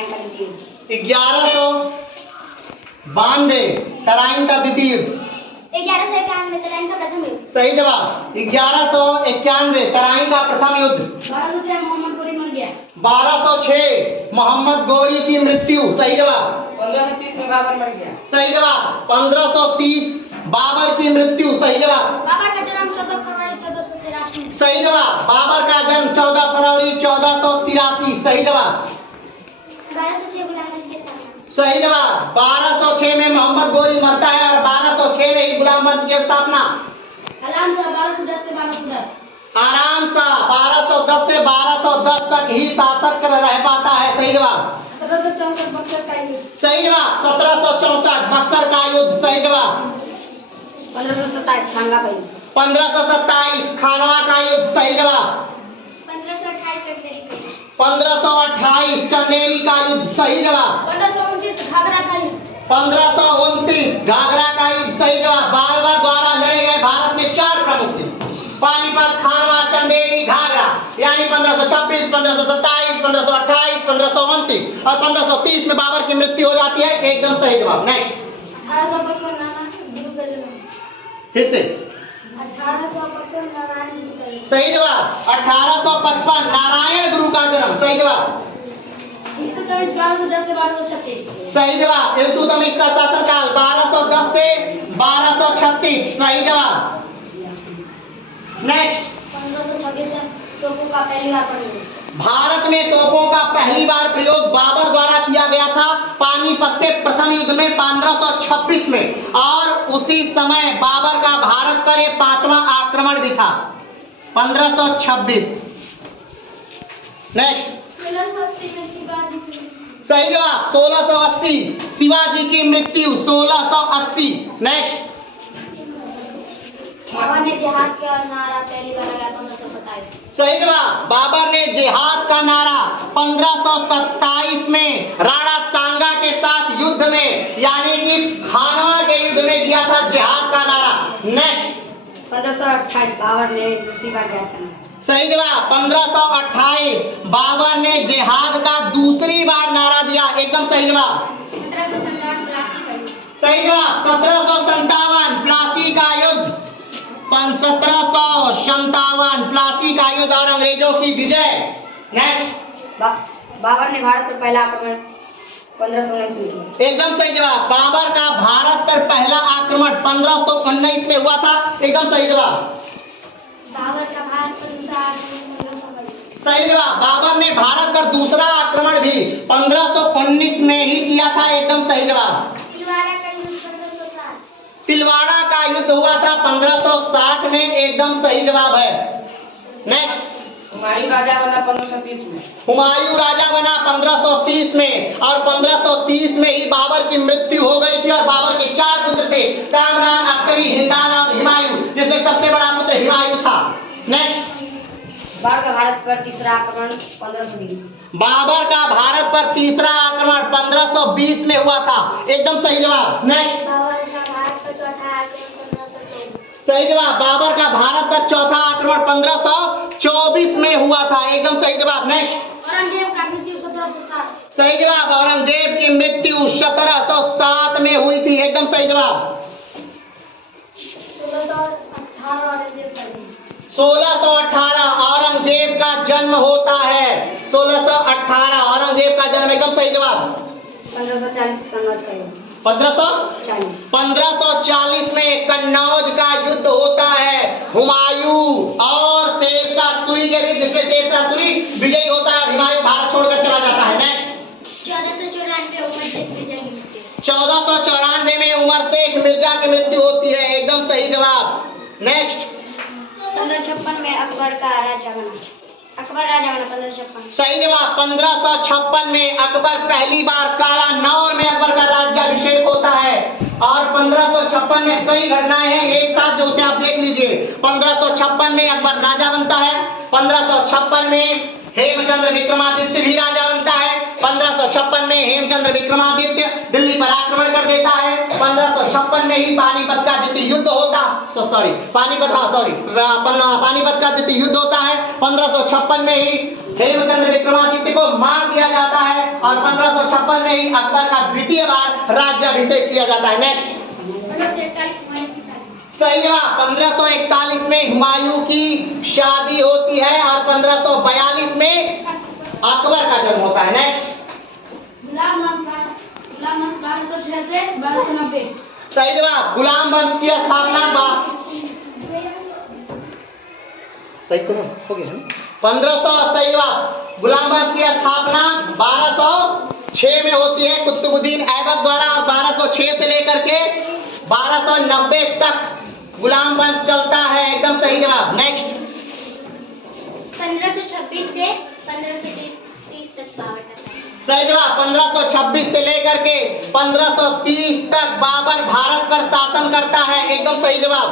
तराइन का द्वितीय युद्ध। 1192 तराइन का द्वितीय युद्ध। 1191 तराइन का प्रथम युद्ध। सही जवाब। 1191 तराइन का प्रथम युद्ध। 1206 मोहम्मद गोरी मर गया। 1206 मोहम्मद गोरी की मृत्यु। सही जवाब। 1530 में बाबर मर गया। सही जवाब। 1530 बाबर की मृत्यु। सही जवाब। बाबर का जन्म 14 फरवरी 1483। सही जवाब। बाबर का जन्म 14 फरवरी 1483। सही जवाब। 1206 गुलाम की स्थापना। सही जवाब। 1206 में मोहम्मद गोरी मरता है और 1206 में ही गुलाम वंश की स्थापना। आराम से 1210 से 1210। आराम सा 1210 से 1210 तक ही शासक रह पाता है। सही जवाब। 1764 बक्सर का युद्ध। सही जवाब। 1764 बक्सर का युद्ध। सही जवाब। 1527 खानवा का युद्ध। 1527 खानवा का युद्ध। सही जवाब। 1528 चंदेरी का युद्ध। 1528 चंदेरी का युद्ध। सही जवाब। 1529 घाघरा का युद्ध। 1529 घाघरा का युद्ध। सही जवाब। बाबर द्वारा लड़े गए भारत में 4 प्रमुख थे, पानीपत, खानवा, चंदेरी, घाघरा। यानी 1526, 1527, 1528, 1529 और 1530 में बाबर की मृत्यु हो जाती है। एकदम सही जवाब। नेक्स्ट। 1855 नारायण गुरु का जन्म। फिर से 1855 नारायण गुरु का जन्म। सही जवाब। 1855 नारायण गुरु का जन्म। सही जवाब। 1210 से 1236। सही जवाब। इल्तुतमिश का शासनकाल 1210 से 1236। सही जवाब। नेक्स्ट। 1526 में तोपों का पहली बार प्रयोग। भारत में तोपों का पहली बार प्रयोग बाबर द्वारा किया गया था पानीपत के प्रथम युद्ध में 1526 में, और उसी समय बाबर का भारत पर यह 5वां आक्रमण भी था। 1526। नेक्स्ट। 1680 में शिवाजी की। सही जवाब। 1680 शिवाजी की मृत्यु। 1680। नेक्स्ट। बाबर ने जिहाद का नारा पहली बार लगाया 1527। सही जवाब। बाबर ने जिहाद का नारा 1527 में राणा सांगा के साथ युद्ध में, यानी कि खानवा के युद्ध में दिया था जिहाद का नारा। नेक्स्ट। 1528 बाबर ने दूसरी बार जिहाद का नारा। सही जवाब। 1528 बाबर ने जिहाद का दूसरी बार नारा दिया। एकदम सही जवाब। 1757 सही जवाब। 1757 प्लासी का युद्ध। 1757 प्लासी का युद्ध और अंग्रेजों की विजय। नेक्स्ट। बाबर ने भारत पर पहला आक्रमण 1519 में किया। एकदम सही जवाब। बाबर का भारत पर पहला आक्रमण 1519 में हुआ था। एकदम सही जवाब। बाबर का भारत पर दूसरा आक्रमण 1522। सही जवाब। बाबर ने भारत पर दूसरा आक्रमण भी 1519 में ही किया था। एकदम सही जवाब। तिलवाड़ा का युद्ध हुआ था 1560 में। एकदम सही जवाब है। नेक्स्ट। हुमायूं राजा बना 1530 में। हुमायूं राजा बना 1530 में, और 1530 में ही बाबर की मृत्यु हो गई थी। और बाबर के 4 पुत्र थे, कामरान, अख्तरी, हिंदान और हुमायूं, जिसमें सबसे बड़ा पुत्र हुमायूं था। नेक्स्ट। बाबर का भारत पर तीसरा आक्रमण 1520। बाबर का भारत पर तीसरा आक्रमण 1520 में हुआ था। एकदम सही जवाब। नेक्स्ट। बाबर का भारत पर चौथा आक्रमण 1524। सही जवाब। बाबर का भारत पर चौथा आक्रमण 1524 में हुआ था। एकदम सही जवाब। नेक्स्ट। औरंगजेब का मृत्यु 1707। सही जवाब। औरंगजेब की मृत्यु 1707 में हुई थी। एकदम सही जवाब। 1618 औरंगजेब का जन्म। 1618 औरंगजेब का जन्म होता है। 1618 औरंगजेब का जन्म। एकदम सही जवाब। 1540 कन्नौज का युद्ध। 1540 में कन्नौज का युद्ध होता है हुमायूं और शेरशाह सूरी के बीच, जिसमें शेरशाह सूरी विजयी होता है। हुमायूं भारत छोड़कर चला जाता है। नेक्स्ट। 1494 में उमर शेख मिर्जा की मृत्यु होती है। एकदम सही जवाब। नेक्स्ट। 1556 में अकबर का राजा बना। अकबर राजा बना 1556। सही जवाब। 1556 में अकबर पहली बार काला नौर में अकबर का राज्याभिषेक होता है। और 1556 में कई घटनाएं हैं एक साथ, जो उसे आप देख लीजिए। 1556 में अकबर राजा बनता है। 1556 में हेमचंद्र विक्रमादित्य भी राजा बनता है। 1556 में हेमचंद्र विक्रमादित्य दिल्ली पर आक्रमण कर देता है। 1556 में ही पानीपत का द्वितीय युद्ध होता पानीपत का द्वितीय युद्ध होता है। 1556 में ही हेमचंद्र विक्रमादित्य को मार दिया जाता है। और 1556 में ही अकबर का द्वितीय बार राज्याभिषेक किया जाता है। नेक्स्ट, सही जवाब। 1541 में हुमायूं की शादी होती है और 1542 में अकबर का जन्म होता है। नेक्स्ट, सही जवाब। गुलाम वंश की स्थापना सही तो हो गया 1500, सही जवाब। गुलाम वंश की स्थापना 1206 में होती है कुतुबुद्दीन ऐबक द्वारा और 1206 से लेकर के 1290 तक गुलाम वंश चलता है। एकदम सही जवाब। नेक्स्ट, 1526 से 1530 तक बाबर का शासन। सही जवाब। 1526 से लेकर के 1530 तक बाबर भारत पर शासन करता है। एकदम सही जवाब।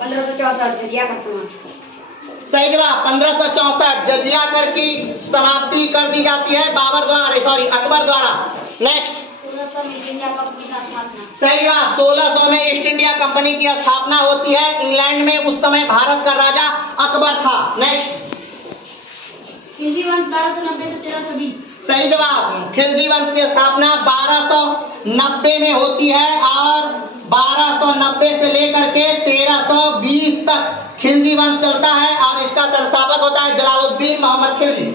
1564 जजिया का समाप्ति। सही जवाब। 1564 जजिया कर की समाप्ति कर दी जाती है बाबर द्वारा, सॉरी अकबर द्वारा। नेक्स्ट, 1600 में इंडिया कंपनी का स्थापना। सही जवाब। 1600 में ईस्ट इंडिया कंपनी की स्थापना होती है इंग्लैंड में। उस समय भारत का राजा अकबर था। नेक्स्ट, खिलजी वंश 1290 से 1320। सही जवाब। खिलजी वंश की स्थापना 1290 में होती है और 1290 से लेकर के 1320 तक खिलजी वंश चलता है और इसका संस्थापक होता है जलालुद्दीन मोहम्मद खिलजी।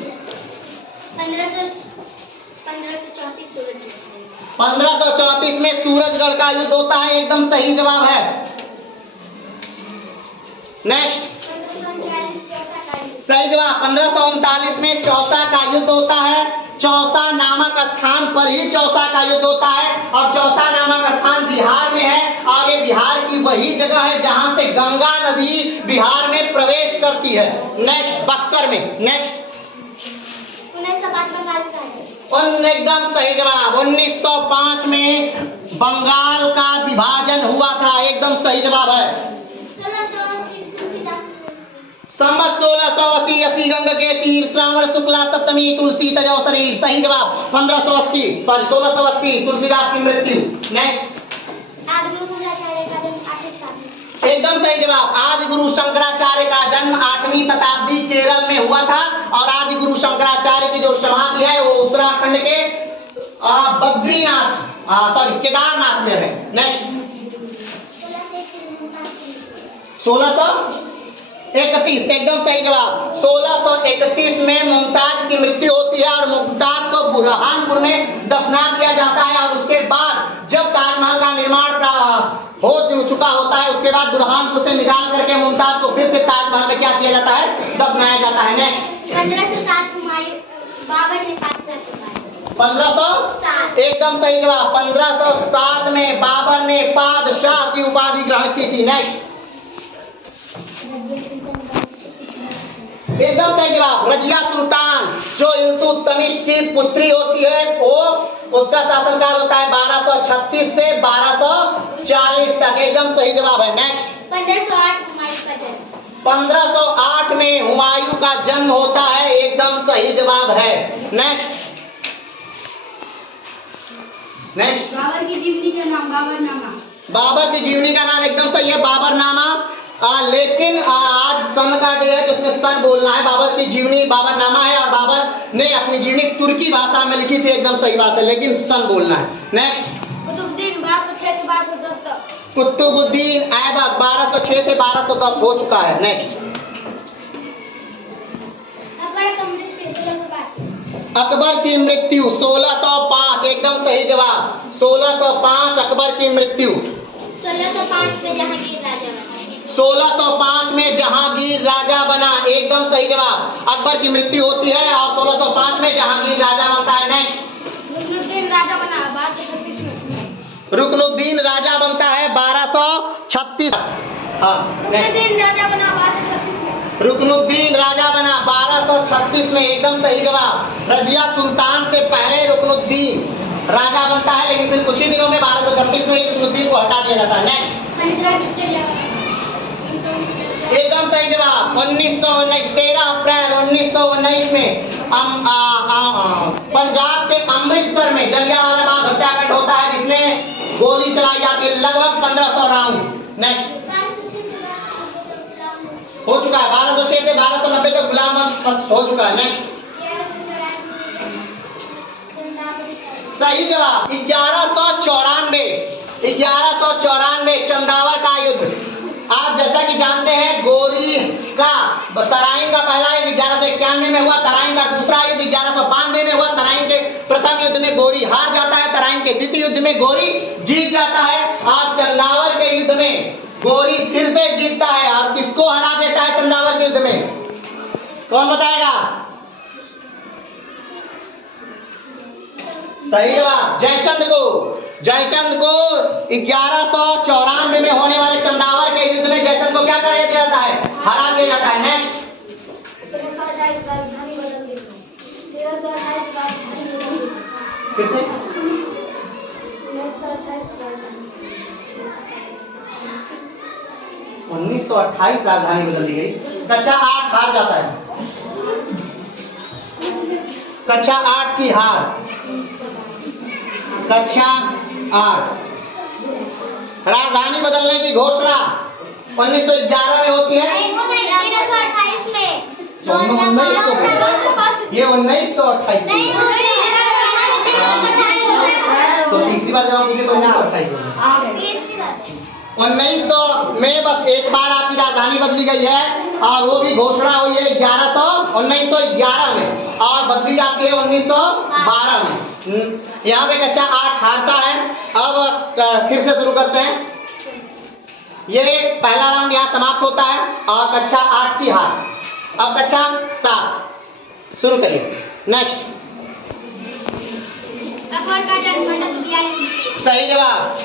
1534 में सूरजगढ़ का युद्ध होता है। एकदम सही जवाब है। नेक्स्ट, सही जवाब। 1539 में चौसा का युद्ध होता है। चौसा नामक स्थान पर ही चौसा का युद्ध होता है और चौसा नामक स्थान बिहार में है और ये बिहार की वही जगह है जहां से गंगा नदी बिहार में प्रवेश करती है। नेक्स्ट, बक्सर में। नेक्स्ट, 1905 बंगाल का। एकदम सही जवाब। 1905 में बंगाल का विभाजन हुआ था। एकदम सही जवाब है। संवत 1680 अस्सी गंगा के तीर श्रावण शुक्ला सप्तमी तुलसी तजो शरीर। सही जवाब। 1680 तुलसीदास की मृत्यु। नेक्स्ट, एकदम सही जवाब। आदि गुरु शंकराचार्य का जन्म 8वीं शताब्दी केरल में हुआ था और आदि गुरु शंकराचार्य की जो समाधि है वो उत्तराखंड के केदारनाथ में है। नेक्स्ट, 1631। एकदम सही जवाब। 1631 में मुमताज की मृत्यु होती है और मुमताज को बुरहानपुर में दफना दिया जाता है और उसके बाद जब ताजमहल का निर्माण हो चुका होता है उसके बाद बुरहानपुर से निकाल करके मुमताज को फिर से ताजमहल में क्या किया जाता है, दफनाया जाता है। नेक्स्ट, 1507 बाबर ने 1507। एकदम सही जवाब। 1507 में बाबर ने बादशाह की उपाधि ग्रहण की थी। नेक्स्ट, एकदम सही जवाब। रजिया सुल्तान जो इल्तुतमिश की पुत्री होती है वो उसका शासनकाल होता है 1236 से 1240 तक। एकदम सही जवाब है। नेक्स्ट, 1508 में हुमायूं का जन्म होता है। एकदम सही जवाब है। नेक्स्ट, बाबर की जीवनी का नाम बाबरनामा। बाबर की जीवनी का नाम एकदम सही है, बाबरनामा। लेकिन आज सन का डे है तो उसमें सन बोलना है। बाबर की जीवनी बाबरनामा है और बाबर ने अपनी जीवनी तुर्की भाषा में लिखी थी। एकदम सही बात है, लेकिन सन बोलना है। नेक्स्ट, कुतुबुद्दीन 1206 से 1210 तक। कुतुबुद्दीन ऐबक 1206 से 1210 हो चुका है। नेक्स्ट, अकबर की मृत्यु 1605। एकदम सही जवाब। 1605 अकबर की मृत्यु। 1605 में जहांगीर राजा बना। 1605 में जहांगीर राजा बना। एकदम सही जवाब। अकबर की मृत्यु होती है और 1605 में जहांगीर राजा बनता है। नेक्स्ट, रुकनुद्दीन राजा बना 1236 में। रुकनुद्दीन राजा बनता है 1236। रुकनुद्दीन राजा बना 1236 में। रुकनुद्दीन राजा बना 1236 में। एकदम सही जवाब। रजिया सुल्तान से पहले रुकनुद्दीन राजा बनता है लेकिन फिर कुछ ही दिनों में 1236 में रुकनुद्दीन को हटा दिया जाता है। नेक्स्ट, एकदम सही जवाब। 1919 13 अप्रैल 1919 में पंजाब के अमृतसर में जलियांवाला बाग हत्याकांड होता है जिसमें गोली चलाई जाती है लगभग 1500 राउंड। नेक्स्ट, हो चुका है 1206 से 1290 तक गुलाम वंश हो चुका है। नेक्स्ट, सही जवाब 1194 चंदावर का युद्ध। आप जैसा कि जानते हैं गोरी का तराइन का पहला युद्ध 1191 में हुआ, तराइन का दूसरा युद्ध 1192 में हुआ। तराइन के प्रथम युद्ध में गोरी हार जाता है, तराइन के द्वितीय युद्ध में गोरी जीत जाता है। आज चंदावर के युद्ध में गोरी फिर से जीतता है और किसको हरा देता है चंदावर के युद्ध में? कौन बताएगा? सही जवाब जयचंद को 1194 में होने वाले चंदावर के युद्ध में जयचंद को क्या कर दिया जाता है? हरा दिया जाता है। नेक्स्ट 1328 राजधानी बदल दी। 1328 राजधानी बदल दी। फिर से 1928 राजधानी बदल दी गई। कक्षा 8 हार जाता है, कक्षा 8 की हार, कक्षा 8 राजधानी बदलने की घोषणा 1911 में होती है। 1328 में ये 1928 तो तीसरी बार जब पूछे तो 1900 में बस एक बार आपकी राजधानी बदली गई है और वो भी घोषणा हुई है 1911 में और बदली जाती है 1912 में। यहाँ पे कक्षा 8 हारता है। अब फिर से शुरू करते हैं। ये पहला राउंड यहाँ समाप्त होता है और कक्षा 8 की हार। अब कक्षा 7 शुरू करिए। नेक्स्ट अकबर का जन्म 1542। सही जवाब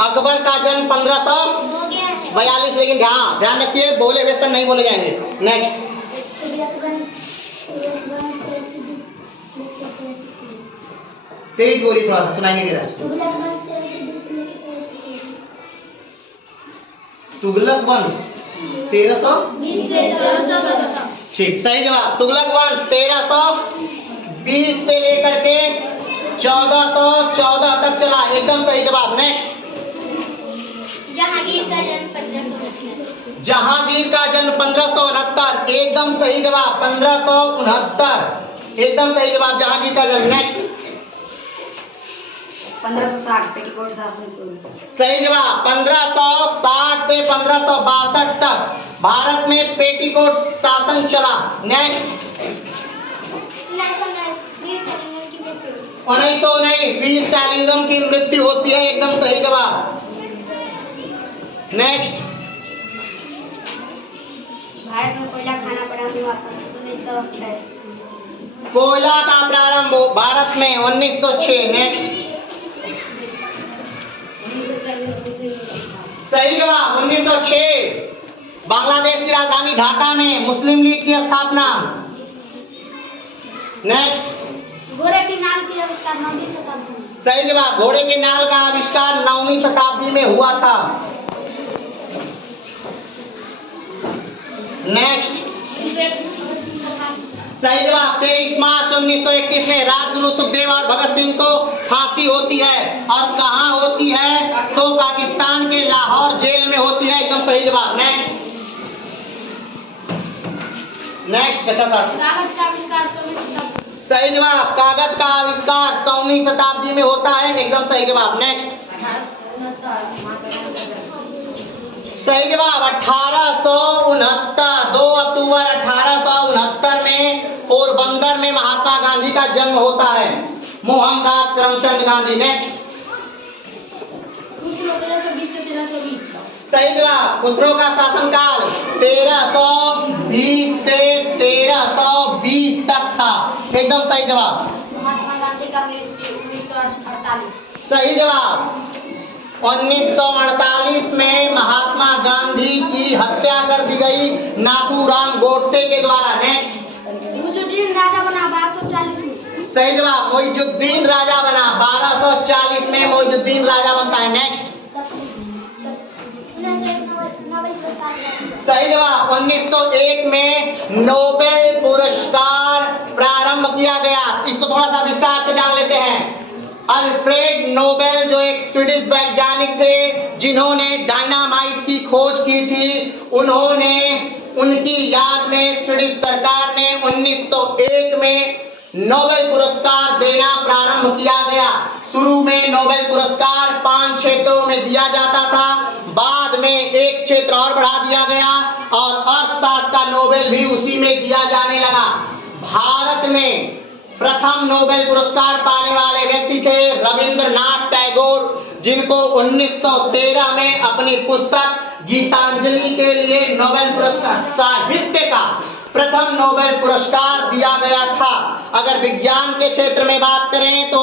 अकबर का जन्म 1542, लेकिन ध्यान रखिए बोले वैसे नहीं बोले जाएंगे। नेक्स्ट तेज बोलिए, थोड़ा सा सुनाई नहीं दे रहा। तुगलक वंश 1320 ठीक सही जवाब। तुगलक वंश 1320 से लेकर के 1414 तक चला, एकदम सही जवाब। नेक्स्ट जहांगीर का जन्म 1569। जहांगीर का जन्म 1569, एकदम सही जवाब 1569, एकदम सही जवाब जहांगीर का जन्म। नेक्स्ट 1560 पेटीकोट शासन शुरू। सही जवाब 1560 से 1562 तक भारत में पेटीकोट शासन चला। नेक्स्ट 1919 वीर सैलिंगम की मृत्यु होती है, एकदम सही जवाब। नेक्स्ट भारत में कोयला खाना प्रारंभ हुआ 1906। कोयला का प्रारंभ भारत में 1906। नेक्स्ट सही जवाब 1906। बांग्लादेश की राजधानी ढाका में मुस्लिम लीग की स्थापना। नेक्स्ट घोड़े के नाल की आविष्कार 9वीं शताब्दी में। सही जवाब घोड़े के नाल का आविष्कार 9वीं शताब्दी में हुआ था। नेक्स्ट सही जवाब 23 मार्च 1921 में राजगुरु सुखदेव और भगत सिंह को फांसी होती है और कहां होती है? तो पाकिस्तान के लाहौर जेल में होती है, एकदम सही जवाब। नेक्स्ट कक्षा 7 कागज का आविष्कार 16वीं शताब्दी। सही जवाब कागज का आविष्कार 100वीं शताब्दी में होता है, एकदम सही जवाब। नेक्स्ट सही जवाब 1869 2 अक्टूबर 1869 में पोरबंदर में महात्मा गांधी का जन्म होता है, मोहनदास करमचंद गांधी। नेक्स्ट सही जवाब खुसरो का शासनकाल 1320 से 1320 तक था, एकदम सही जवाब। महात्मा गांधी का मृत्यु 1948। सही जवाब 1948 में महात्मा गांधी की हत्या कर दी गई नाथूराम गोडसे के द्वारा। नेक्स्ट मुइजुद्दीन राजा बना 1240 में। सही जवाब मुइजुद्दीन राजा बना 1240 में मुइजुद्दीन राजा बनता है। नेक्स्ट सही जवाब 1901 में नोबेल पुरस्कार प्रारंभ किया गया। इसको थोड़ा सा विस्तार से जान लेते हैं। अल्फ्रेड नोबेल जो एक स्वीडिश वैज्ञानिक थे जिन्होंने डायनामाइट की खोज की थी, उन्होंने उनकी याद में स्वीडिश सरकार ने 1901 में नोबेल पुरस्कार देना प्रारंभ किया गया। शुरू में नोबेल पुरस्कार 5 क्षेत्रों में दिया जाता था, बाद में एक क्षेत्र और बढ़ा दिया गया और अर्थशास्त्र का नोबेल भी उसी में दिया जाने लगा। भारत में प्रथम नोबेल पुरस्कार पाने वाले व्यक्ति थे रविंद्रनाथ टैगोर, जिनको 1913 में अपनी पुस्तक गीतांजलि के लिए नोबेल पुरस्कार साहित्य का प्रथम नोबेल पुरस्कार दिया गया था। अगर विज्ञान के क्षेत्र में बात करें तो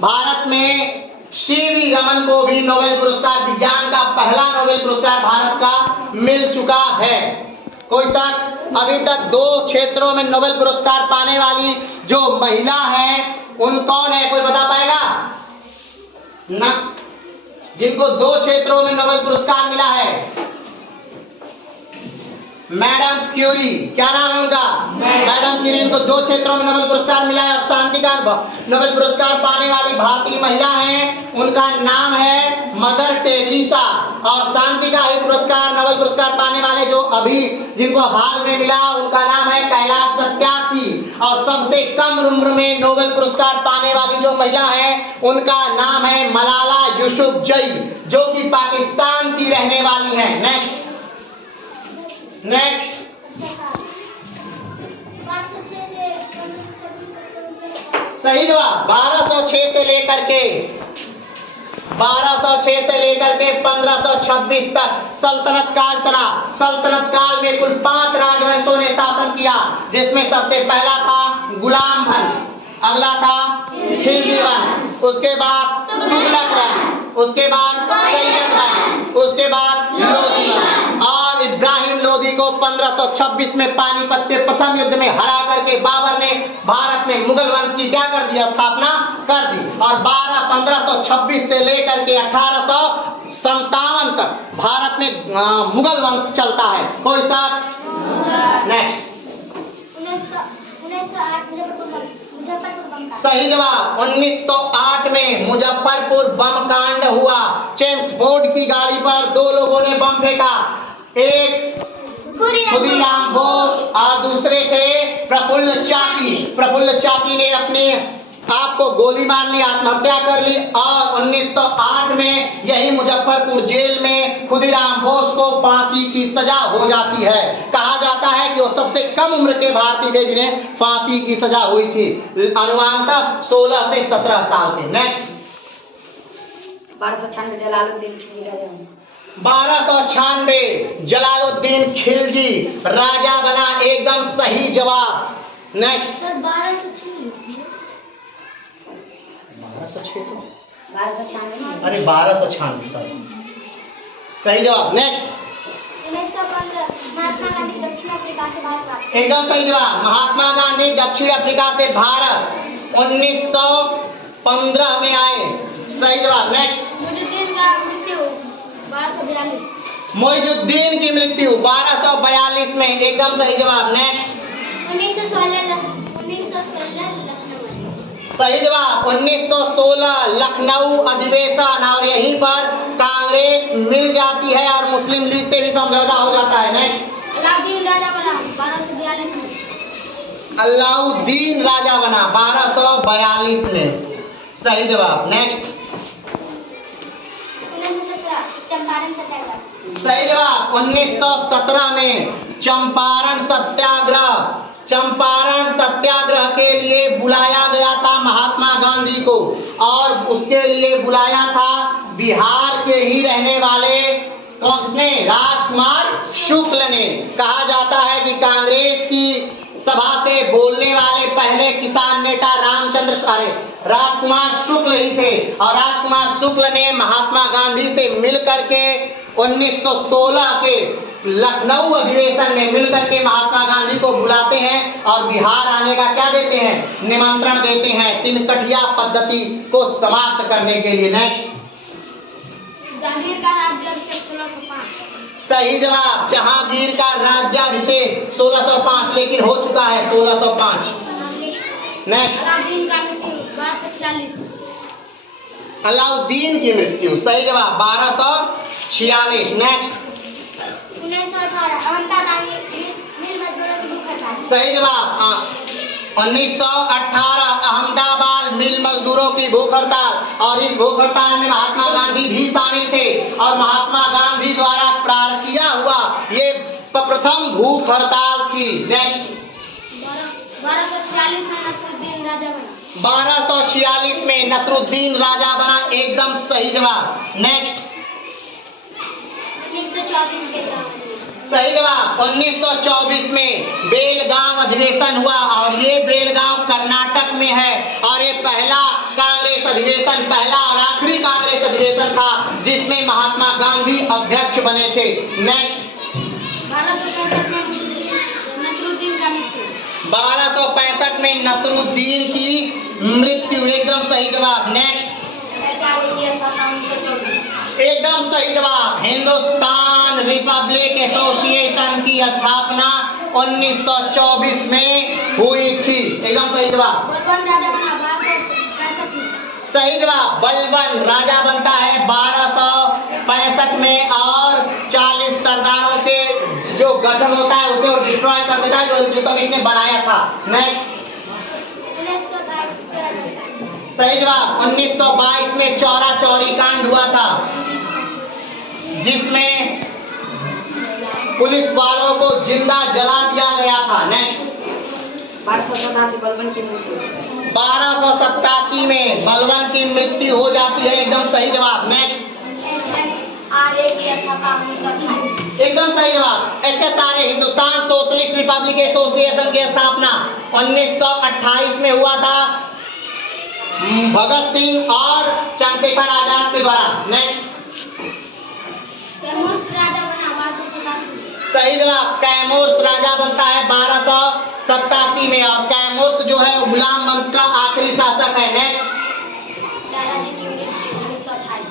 भारत में सीवी रमन को भी नोबेल पुरस्कार, विज्ञान का पहला नोबेल पुरस्कार भारत का मिल चुका है। कोई शक? अभी तक 2 क्षेत्रों में नोबेल पुरस्कार पाने वाली जो महिला है उन कौन है, कोई बता पाएगा ना? जिनको 2 क्षेत्रों में नोबेल पुरस्कार मिला है, मैडम क्यूरी, क्या नाम है उनका? मैडम क्यूरी, इनको 2 क्षेत्रों में नोबेल पुरस्कार मिला है। और शांति का नोबेल पुरस्कार पाने वाली भारतीय महिला हैं, उनका नाम है मदर टेरेसा। और शांति का ही पुरस्कार, नोबेल पुरस्कार पाने वाले जो अभी जिनको हाल में मिला, उनका नाम है कैलाश सत्यार्थी। और सबसे कम उम्र में नोबेल पुरस्कार पाने वाली जो महिला है उनका नाम है मलाला यूसुफजई, जो कि पाकिस्तान की रहने वाली है। नेक्स्ट सही जवाब 1206 से लेकर के 1526 तक सल्तनत काल चला। सल्तनत काल में कुल 5 राजवंशों ने शासन किया, जिसमें सबसे पहला था गुलाम वंश, अगला था खिलजी वंश, उसके बाद तुगलक वंश, उसके बाद सैयद वंश, उसके बाद लोधी वंश। और इब्राहिम लोधी को 1526 में पानीपत के प्रथम युद्ध में हरा करके बाबर ने भारत में मुगल वंश की क्या कर दी? स्थापना कर दी। और 1526 से लेकर के 1857 तक भारत में मुगल वंश चलता है। कोई साथ? नेक्स्ट 1908 सही जवाब 1908 में मुजफ्फरपुर बम कांड हुआ। चेम्स बोर्ड की गाड़ी पर 2 लोगों ने बम फेंका, एक खुदीराम बोस और दूसरे थे प्रफुल्ल चाकी। प्रफुल्ल चाकी ने अपने आप को गोली मार ली, आत्महत्या कर ली। और 1908 में यही मुजफ्फरपुर जेल में खुदीराम बोस को फांसी की सजा हो जाती है। कहा जाता है कि वो सबसे कम उम्र के भारतीय थे जिन्हें फांसी की सजा हुई थी। अनुमानतः 16 से 17 साल थे। नेक्स्ट 1296 जलालुद्दीन खिलजी। 1296 जलालुद्दीन खिलजी राजा बना, एकदम सही जवाब। नेक्स्ट 1296 अरे 1296 सही जवाब। नेक्स्ट 1915 महात्मा गांधी दक्षिण अफ्रीका से भारत। एकदम सही जवाब। महात्मा गांधी दक्षिण अफ्रीका से भारत 1915 में आए। सही जवाब। नेक्स्ट मुइजुद्दीन का मृत्यु 1242। मुइजुद्दीन की मृत्यु 1242 में, एकदम सही जवाब। नेक्स्ट 1916 सही जवाब 1916 लखनऊ अधिवेशन। और यहीं पर कांग्रेस मिल जाती है और मुस्लिम लीग से भी समझौता हो जाता है। नेक्स्ट अलाउद्दीन राजा बना 1242 में। अलाउद्दीन राजा बना 1242 में, सही जवाब। नेक्स्ट 1917 चंपारण सत्याग्रह। सही जवाब 1917 में चंपारण सत्याग्रह। चंपारण सत्याग्रह के लिए बुलाया गया था महात्मा गांधी को, और उसके लिए बुलाया था बिहार के ही रहने वाले किसने? राजकुमार शुक्ल ने। कहा जाता है कि कांग्रेस की सभा से बोलने वाले पहले किसान नेता राजकुमार शुक्ल ही थे। और राजकुमार शुक्ल ने महात्मा गांधी से मिलकर के 1916 के लखनऊ अधिवेशन में मिलकर के महात्मा गांधी को बुलाते हैं और बिहार आने का क्या देते हैं? निमंत्रण देते हैं, तिनकठिया पद्धति को समाप्त करने के लिए। नेक्स्ट जहांगीर का राज्याभिषेक 1605। सही जवाब जहांगीर का राज्याभिषेक 1605, लेकिन हो चुका है 1605। नेक्स्ट अलाउद्दीन का मृत्यु 1246। अलाउद्दीन की मृत्यु, सही जवाब 1246। नेक्स्ट 1918 अवंता गांधी मिल मजदूरों की भूख हड़ताल। सही जवाब 1918 अहमदाबाद मिल मजदूरों की भूख हड़ताल, और इस भूख हड़ताल में महात्मा गांधी भी शामिल थे, और महात्मा गांधी द्वारा प्रारंभ किया हुआ ये प्रथम भूख हड़ताल थी। नेक्स्ट 1246 में नसरुद्दीन राजा बना। 1246 में नसरुद्दीन राजा बना, एकदम सही जवाब। नेक्स्ट 1924 के सही जवाब। 1924 में बेलगांव अधिवेशन हुआ, और ये बेलगांव कर्नाटक में है, और ये पहला कांग्रेस अधिवेशन, पहला और आखिरी कांग्रेस अधिवेशन था जिसमें महात्मा गांधी अध्यक्ष बने थे। नेक्स्ट 1265 में नसरुद्दीन का मृत्यु। 1265 में नसरुद्दीन की मृत्यु, एकदम सही जवाब। नेक्स्ट एकदम सही जवाब। हिंदुस्तान रिपब्लिक एसोसिएशन की स्थापना 1924 में हुई थी, एकदम सही जवाब। बलबन राजा बना 1265 में। सही जवाब। बलबन राजा बनता है 1265 में, और 40 सरदारों के जो गठन होता है उसे वो डिस्ट्रॉय कर देता है, जो कमिश्न ने बनाया था। नेक्स्ट सही जवाब। 1922 में चौरा चौरी कांड हुआ था, जिसमें पुलिस वालों को जिंदा जला दिया गया था। नेक्स्ट 1287 बलबन की मृत्यु। 1287 में बलबन की मृत्यु हो जाती है, एकदम सही जवाब। नेक्स्ट एकदम सही जवाब। HSRA Hindustan socialist Republic association की स्थापना 1928 में हुआ था, भगत सिंह और चंद्रशेखर आजाद के द्वारा। नेक्स्ट राजा बना 1287। सही जवाब। कैमूर राजा बनता है 1287 में, और कैमूर जो है गुलाम वंश का आखिरी शासक है। नेक्स्ट लालाजी की मृत्यु 1928।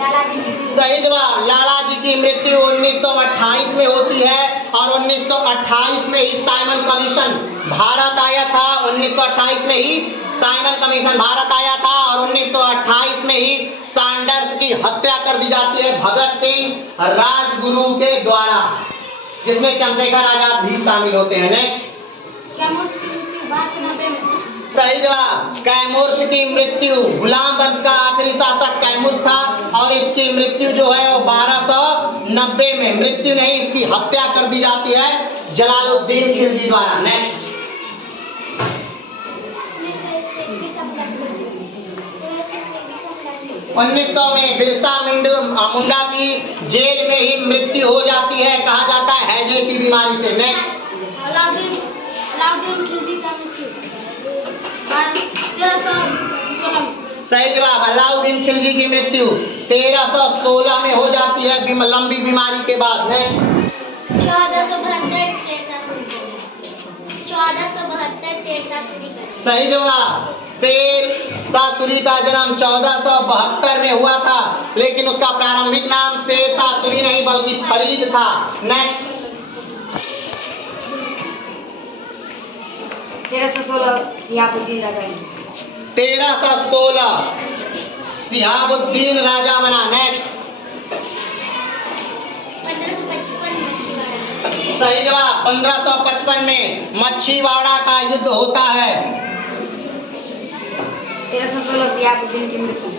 लालाजी की मृत्यु। सही जवाब। लालाजी की मृत्यु 1928 में होती है, और 1928 में ही साइमन कमीशन भारत आया था। 1928 में ही साइमन कमीशन भारत आया था, और 1928 में ही सैंडर्स की हत्या कर दी जाती है भगत सिंह राजगुरु के द्वारा, जिसमें चंद्रशेखर आजाद भी शामिल होते हैं। नेक्स्ट कैमूर की मृत्यु 1290 में। सही जवाब। कैमूर की मृत्यु, गुलाम वंश का आखिरी शासक कैमूर था, और इसकी मृत्यु जो है वो 1290 में, मृत्यु नहीं इसकी हत्या कर दी जाती है जलालुद्दीन खिलजी द्वारा। नेक्स्ट 1900 में बिरसा मुंडा की जेल में ही मृत्यु हो जाती है, कहा जाता है हैजे की बीमारी से। नेक्स्ट अलाउद्दीन खिलजी का मृत्यु 1316। सही जवाब। अलाउद्दीन खिलजी की मृत्यु 1316 में हो जाती है लंबी बीमारी के बाद। नेक्स्ट 1472 से सही जवाब। शेर शाह सूरी का जन्म 1472 में हुआ था, लेकिन उसका प्रारंभिक नाम शेर शाह सूरी नहीं बल्कि फरीद था। नेक्स्ट 1316 सिहाबुद्दीन राजा। 1316 सिहाबुद्दीन राजा बना। नेक्स्ट 1555 सही जवाब। 1555 में मच्छीवाड़ा का युद्ध होता है। 1316 सिहाबुद्दीन की मृत्यु।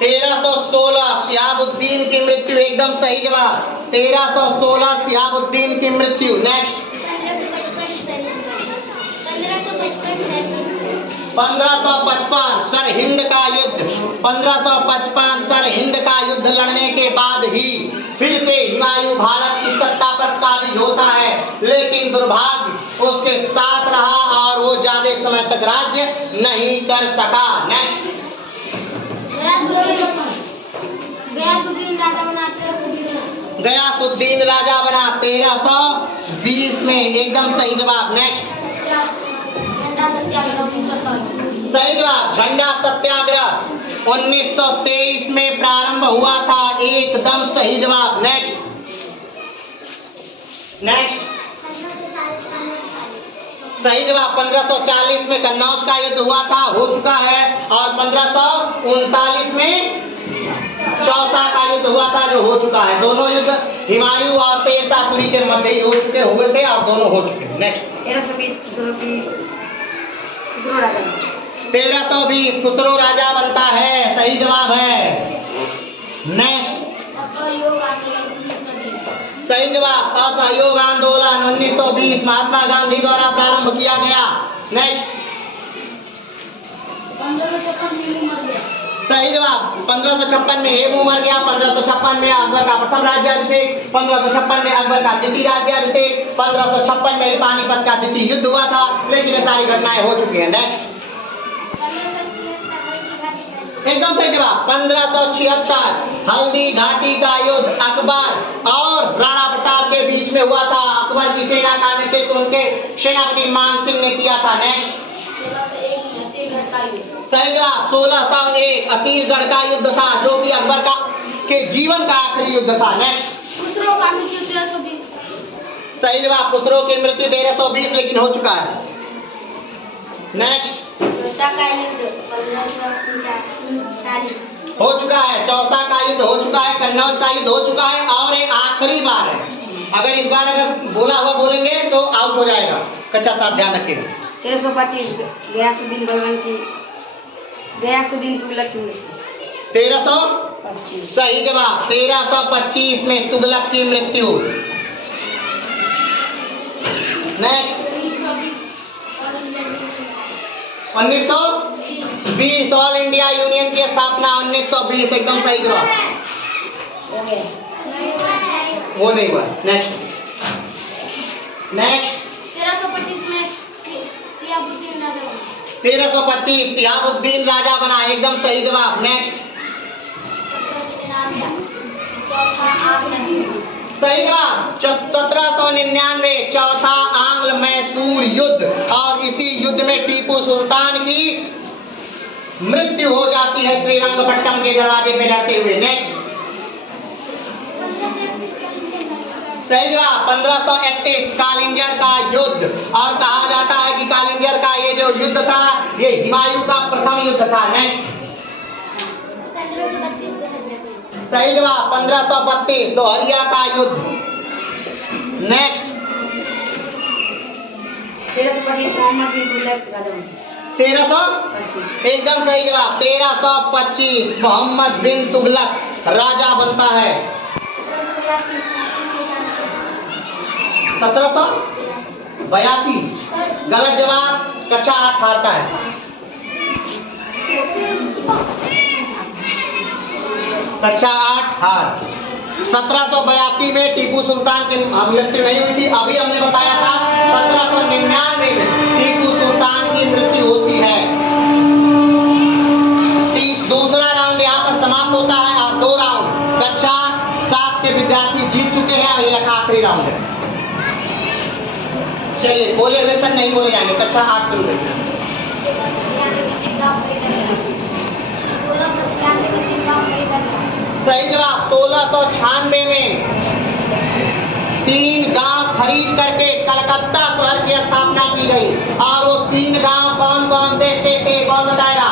1316 सिहाबुद्दीन की मृत्यु, एकदम सही जवाब। 1316 सिहाबुद्दीन की मृत्यु। नेक्स्ट 1555 सरहिंद का युद्ध। 1555 सरहिंद का युद्ध लड़ने के बाद ही फिर से हुमायूं भारत की सत्ता पर काबिज होता है, लेकिन दुर्भाग्य उसके साथ रहा और वो ज्यादा समय तक राज्य नहीं कर सका। नेक्स्ट गयासुद्दीन राजा बना 1320 में, एकदम सही जवाब। नेक्स्ट सही जवाब। झंडा सत्याग्रह 1923 में प्रारंभ हुआ था, एकदम सही जवाब। नेक्स्ट सही जवाब। 1540 में कन्नौज का युद्ध हुआ था, हो चुका है, और 1539 में चौसा का युद्ध हुआ था जो हो चुका है। दोनों युद्ध हुमायूं और शेर शाह सूरी के मध्य ही हुए थे और दोनों हो चुके हैं। नेक्स्ट 1320 खुसरो राजा। 1320 खुसरो राजा बनता है, सही जवाब है। नेक्स्ट सही जवाब असहयोग आंदोलन 1920 महात्मा गांधी द्वारा प्रारंभ किया गया। नेक्स्ट 1556 में मर गया। सही जवाब 1556 में हेमू मर गया। 1556 में अकबर का प्रथम राज्याभिषेक, 1556 में अकबर का द्वितीय राज्याभिषेक, 1556 में ही पानीपत का द्वितीय युद्ध हुआ था। लेकिन ये सारी घटनाएं हो चुकी हैं। नेक्स्ट एकदम सही जवाब 1576 हल्दी घाटी का युद्ध अकबर और राणा प्रताप के बीच में हुआ था। अकबर की सेना का नेतृत्व उनके सेनापति मान सिंह ने किया था। नेक्स्ट सही जवाब 1601 असीरगढ़ का युद्ध था जो कि अकबर का के जीवन का आखिरी युद्ध था। नेक्स्ट खुसरो का मृत्यु 1320। सही जवाब खुसरो की मृत्यु 1320 लेकिन हो चुका है। नेक्स्ट चौसा का युद्ध 1539 हो चुका है। चौसा का युद्ध हो चुका है। कन्नौज का युद्ध हो चुका है और एक आखिरी बार है। अगर इस बार अगर बोला हुआ बोलेंगे तो आउट हो जाएगा। कच्चा साथ ध्यान रखिएगा। 1325 गयासुद्दीन बलबन की गयासुद्दीन तुगलक की मृत्यु। 1325 सही जवाब 1325 में तुगलक की मृत्यु। नेक्स्ट 1920 ऑल इंडिया यूनियन की स्थापना 1920 एकदम सही जवाब। हो गया। वो नहीं हुआ। नेक्स्ट 1325 में सियाबुद्दीन राजा बना। 1325 सिहाबुद्दीन राजा बना एकदम सही जवाब। नेक्स्ट सही जवाब 1799 चौथा आंग्ल मैसूर युद्ध और इसी युद्ध में टीपू सुल्तान की मृत्यु हो जाती है श्रीरंगपट्टम के दरवाजे पे लड़ते हुए। नेक्स्ट सही जवाब 1531 कालिंजर का युद्ध और कहा जाता है कि कालिंजर का ये जो युद्ध था ये हुमायूं का प्रथम युद्ध था। नेक्स्ट सही जवाब 1532 दोहरिया का युद्ध। नेक्स्ट 1325 मोहम्मद बिन तुगलक राजा बना। 1300 एकदम सही जवाब 1325 मोहम्मद बिन तुगलक राजा बनता है। 1782 गलत जवाब कक्षा 8 हारता है। कक्षा 8 हार। 1782 में टीपू सुल्तान की मृत्यु नहीं हुई थी। अभी हमने बताया था 1799 में टीपू सुल्तान की मृत्यु होती है। दूसरा राउंड यहाँ पर समाप्त होता है और 2 राउंड कक्षा 7 के विद्यार्थी जीत चुके हैं और ये आखिरी राउंड है। चलिए बोले वेसन नहीं बोले जाएंगे। कक्षा 8 शुरू करिए। सही जवाब 1696 में 3 गांव खरीद करके कलकत्ता शहर की स्थापना की गई और वो 3 गांव कौन कौन से थे कौन बताएगा?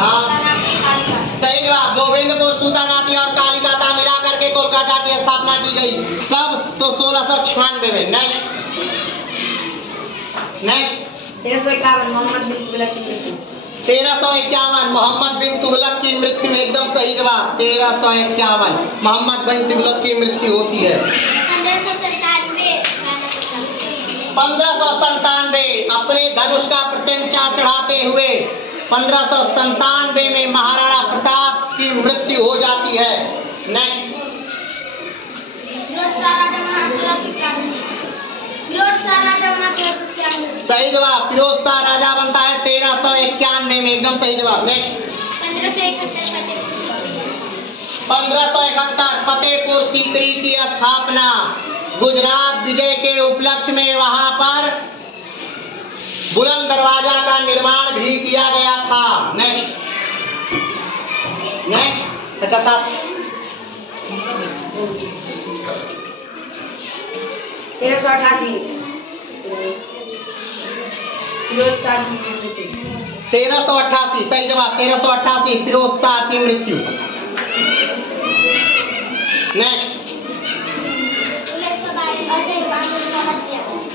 हाँ सही जवाब गोविंदपुर, सूतानाती और कालिकाता मिला करके कोलकाता की स्थापना की गई। कब? तो 1696 में। नेक्स्ट 1351 मोहम्मद बिन तुगलक की मृत्यु। 1351 मोहम्मद बिन तुगलक की मृत्यु एकदम सही जवाब 1351 मोहम्मद बिन तुगलक की मृत्यु होती है। 1597 अपने धनुष का प्रत्यंचा चढ़ाते हुए 1597 में महाराणा प्रताप की मृत्यु हो जाती है। नेक्स्ट सही जवाब फिरोज शाह राजा बनता है 1391 में एकदम सही जवाब। नेक्स्ट 1571 फतेहपुर सीकरी की स्थापना गुजरात विजय के उपलक्ष्य में वहां पर बुलंद दरवाजा का निर्माण भी किया गया था। नेक्स्ट 1388 फिरोज शाह की मृत्यु। 1388 सही जवाब 1388 फिरोज शाह की मृत्यु। नेक्स्ट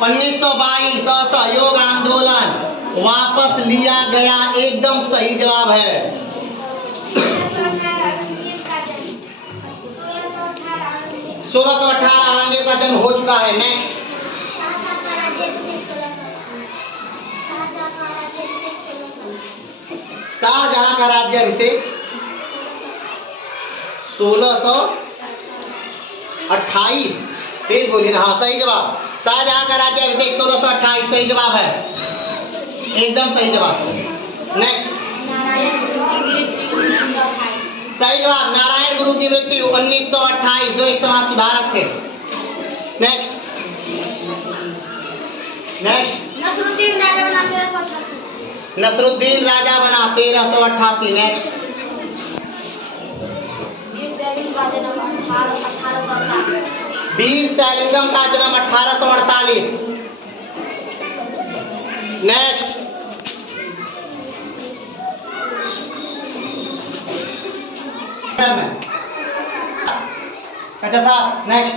1922 असहयोग आंदोलन वापस लिया गया, एकदम सही जवाब है। 1618 औरंगजेब का जन्म हो चुका है। नेक्स्ट शाहजहां का राज्याभिषेक 1628, तेज बोलिए ना। हाँ सही जवाब, शाहजहां का राज्याभिषेक 1628 सही जवाब है, एकदम सही जवाब। नेक्स्ट सही जवाब, नारायण गुरु की मृत्यु 1928, जो एक समाज सुधारक थे। नेक्स्ट नसरुद्दीन राजा बना 1388। नसरुद्दीन राजा बना 1388। नेक्स्ट वीर सैलिंगम का जन्म 1848। नेक्स्ट अच्छा साहब, नेक्स्ट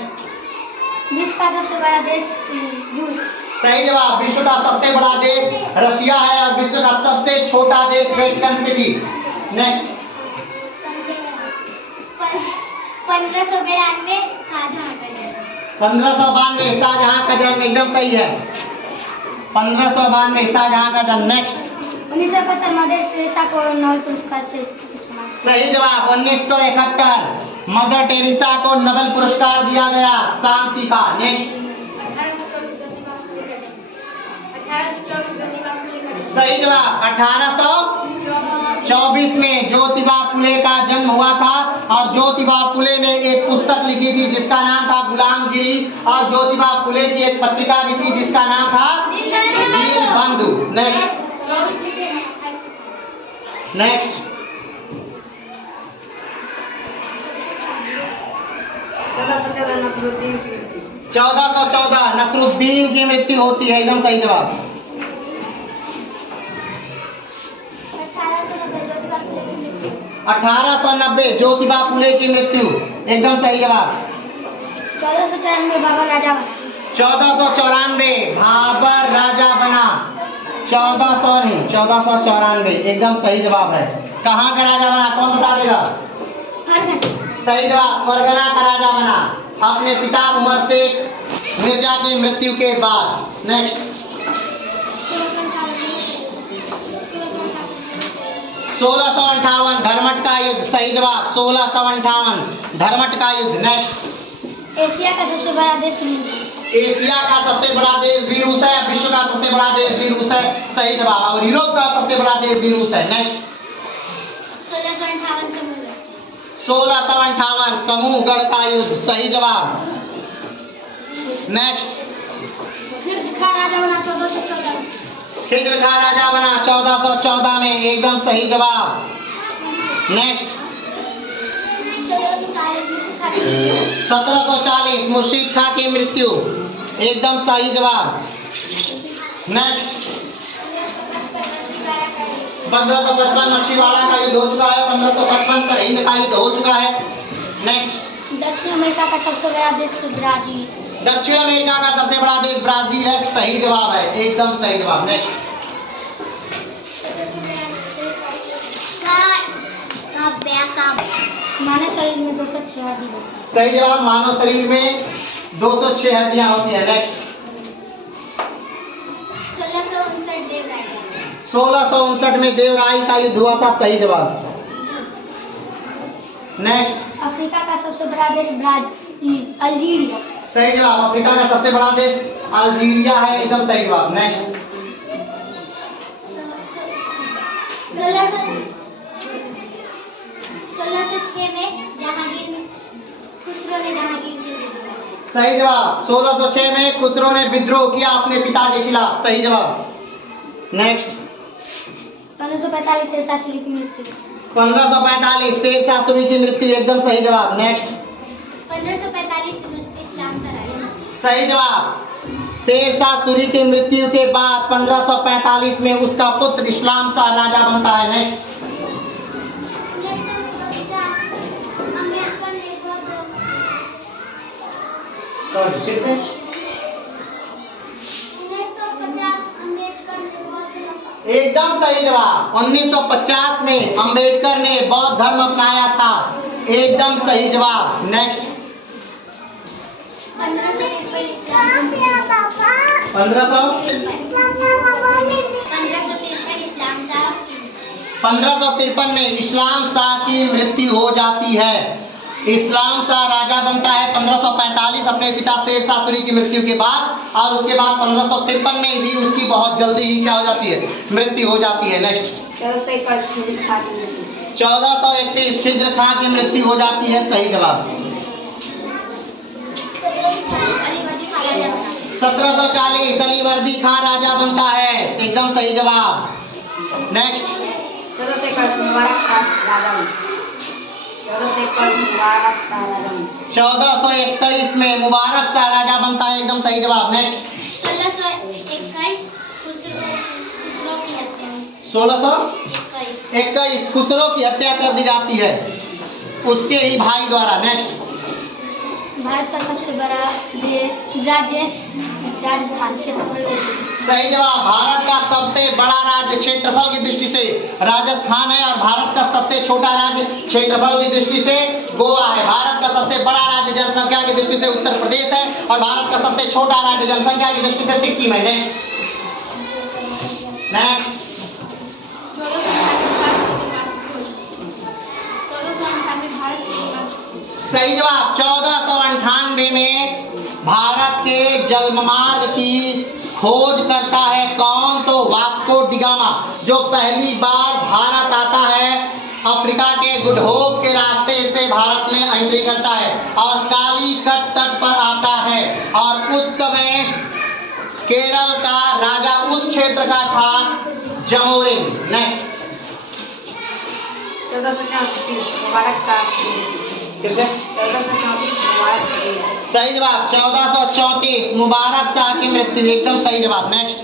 विश्व का सबसे बड़ा देश रूस। सही जवाब, विश्व का सबसे बड़ा देश रशिया है और विश्व का सबसे छोटा देश वेटिकन सिटी। नेक्स्ट 1592 शाहजहां का जन्म, एकदम सही है, 1592 शाहजहां का जन्म। नेक्स्ट 1971 मदर टेरेसा को नोबेल पुरस्कार से सही जवाब, 1971 मदर टेरेसा को नोबेल पुरस्कार दिया गया शांति का। नेक्स्ट सही जवाब, 1824 में ज्योतिबा फुले का जन्म हुआ था और ज्योतिबा फुले ने एक पुस्तक लिखी थी जिसका नाम था गुलामगिरी, और ज्योतिबा फुले की एक पत्रिका भी थी जिसका नाम था दीनबंधु। नेक्स्ट 1414 नसरुद्दीन की मृत्यु होती है, एकदम सही जवाब। 1890 ज्योतिबा फुले की मृत्यु, एकदम सही जवाब। 1494 बाबर राजा बना। 1494 बाबर राजा बना, 1494 एकदम सही जवाब है। कहाँ का राजा बना, कौन बता देगा? सही जवाब, फरगना का राजा बना अपने पिता उमर शेख मिर्जा की मृत्यु के बाद। नेक्स्ट 1658 धर्मट का युद्ध, सही जवाब, 1658 धर्मट का युद्ध। नेक्स्ट एशिया का सबसे बड़ा देश रूस। एशिया का सबसे बड़ा देश भी रूस है, विश्व का सबसे बड़ा देश भी रूस है, सही जवाब, और यूरोप का सबसे बड़ा देश भी रूस है। नेक्स्ट 1658 समूहगढ़ का युद्ध, सही जवाब। नेक्स्ट खिज्र खां राजा बना 1414। खिज्र खां राजा बना 1414 में, एकदम सही जवाब। नेक्स्ट 1740 मुर्शिद खां की मृत्यु, एकदम सही जवाब। नेक्स्ट 1555 मछीवाड़ा का युद्ध हो चुका है, 1555 सरहिंद का युद्ध हो चुका है। नेक्स्ट दक्षिण अमेरिका का सबसे बड़ा देश ब्राजील। दक्षिण अमेरिका का सबसे बड़ा देश ब्राजील है, सही जवाब है, एकदम सही जवाब। नेक्स्ट मानव शरीर में 206 हड्डियां होती हैं। सही जवाब, मानव शरीर में 206 हड्डियां होती है। नेक्स्ट 1659 में देवराई का युद्ध हुआ था, सही जवाब। नेक्स्ट अफ्रीका का सबसे बड़ा देश अल्जीरिया। सही जवाब, अफ्रीका का सबसे बड़ा देश अल्जीरिया है, एकदम सही जवाब। नेक्स्ट 1606 में खुसरो ने जहांगीर से सही जवाब, 1606 में खुसरो ने विद्रोह किया अपने पिता के खिलाफ, सही जवाब। नेक्स्ट 1545 शेरशाह सूरी की मृत्यु। 1545 शेरशाह सूरी की मृत्यु, एकदम सही जवाब। नेक्स्ट 1545 इस्लाम का राजा। सही जवाब, शेरशाह सूरी की मृत्यु के बाद 1545 में उसका पुत्र इस्लाम शाह राजा बनता है। नेक्स्ट सॉरी फिर से 1950 अम्बेडकर ने बौद्ध धर्म एकदम सही जवाब। 1950 में अंबेडकर ने बौद्ध धर्म अपनाया था। एकदम सही जवाब। नेक्स्ट 1553 1553 में इस्लाम शाह की मृत्यु हो जाती है। इस्लाम शाह राजा बनता है 1545 अपने पिता शेर शाह सूरी की मृत्यु के बाद, और उसके बाद 1553 में भी उसकी बहुत जल्दी ही क्या हो जाती है, मृत्यु हो जाती है। नेक्स्ट 1431 खिज्र खां की मृत्यु हो जाती है। सही जवाब। 1740 अलीवर्दी खां राजा बनता है। एकदम सही जवाब। नेक्स्ट 1421 में मुबारक शाह राजा बनता है। एकदम सही जवाब। नेक्स्ट 1621 खुसरो की हत्या कर दी जाती है उसके ही भाई द्वारा। नेक्स्ट भारत का सबसे बड़ा राज्य राजस्थान क्षेत्रफल। सही जवाब। भारत का सबसे बड़ा राज्य क्षेत्रफल की दृष्टि से राजस्थान है, और भारत का सबसे छोटा राज्य क्षेत्रफल की दृष्टि से गोवा है। भारत का सबसे बड़ा राज्य जनसंख्या की दृष्टि से उत्तर प्रदेश है, और भारत का सबसे छोटा राज्य जनसंख्या की दृष्टि से सिक्किम है। नेक्स्ट सही जवाब। 1498 में भारत के जल मार्ग की खोज करता है कौन? तो वास्को डिगामा, जो पहली बार भारत आता है, अफ्रीका के गुड होप के रास्ते से भारत में एंट्री करता है और कालीकट तट पर आता है। और उस समय केरल का राजा उस क्षेत्र का था जमोरिन। नेक्स्ट 1434 सही जवाब। 1434 मुबारक शाह की मृत्यु। एकदम सही जवाब। नेक्स्ट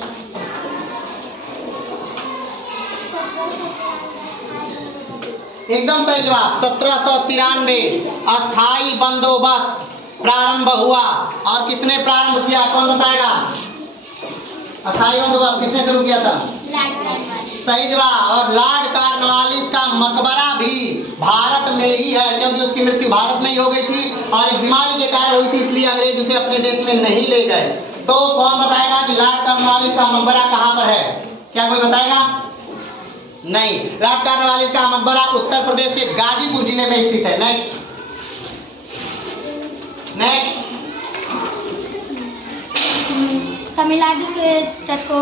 एकदम सही जवाब। 1793 अस्थाई बंदोबस्त प्रारंभ हुआ, और किसने प्रारंभ किया? कौन बताएगा? अस्थाई बंदोबस्त किसने शुरू किया था? सही जवाब। और लॉर्ड कॉर्नवालिस का मकबरा भी भारत में ही है, क्योंकि उसकी मृत्यु भारत में ही हो गई थी और एक बीमारी के कारण हुई थी, इसलिए अंग्रेज उसे अपने देश में नहीं ले गए। तो कौन बताएगा कि लॉर्ड कॉर्नवालिस का मकबरा कहाँ पर है? क्या कोई बताएगा? नहीं। लॉर्ड कॉर्नवालिस का मकबरा उत्तर प्रदेश के गाजीपुर जिले में स्थित है। नेक्स्ट तमिलनाडु के तट को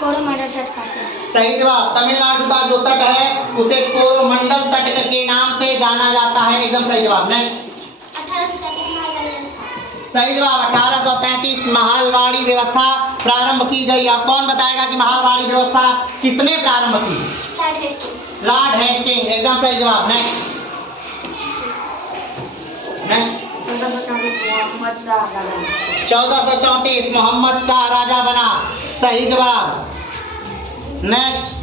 कोरोमंडल तट कहते हैं। सही जवाब। तमिलनाडु का जो तट है उसे कोरोमंडल तट के नाम से जाना जाता है। एकदम सही जवाब। नेक्स्ट 1833 सही जवाब। 1833 महालवाड़ी व्यवस्था प्रारंभ की गई। अब कौन बताएगा कि महालवाड़ी व्यवस्था किसने प्रारंभ की? Lord Hasting. एकदम सही जवाब। नेक्स्ट 1434 मोहम्मद शाह राजा बना। सही जवाब। नेक्स्ट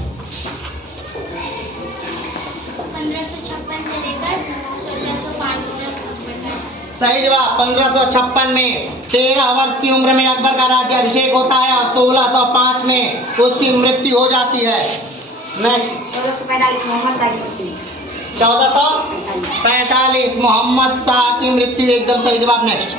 1556 से लेकर 1605 तक। सही जवाब। 1556 में 13 वर्ष की उम्र में अकबर का राज्याभिषेक होता है, और 1605 में उसकी मृत्यु हो जाती है। नेक्स्ट 1445 मोहम्मद शाह की मृत्यु। 1445 मोहम्मद शाह की मृत्यु। एकदम सही जवाब। नेक्स्ट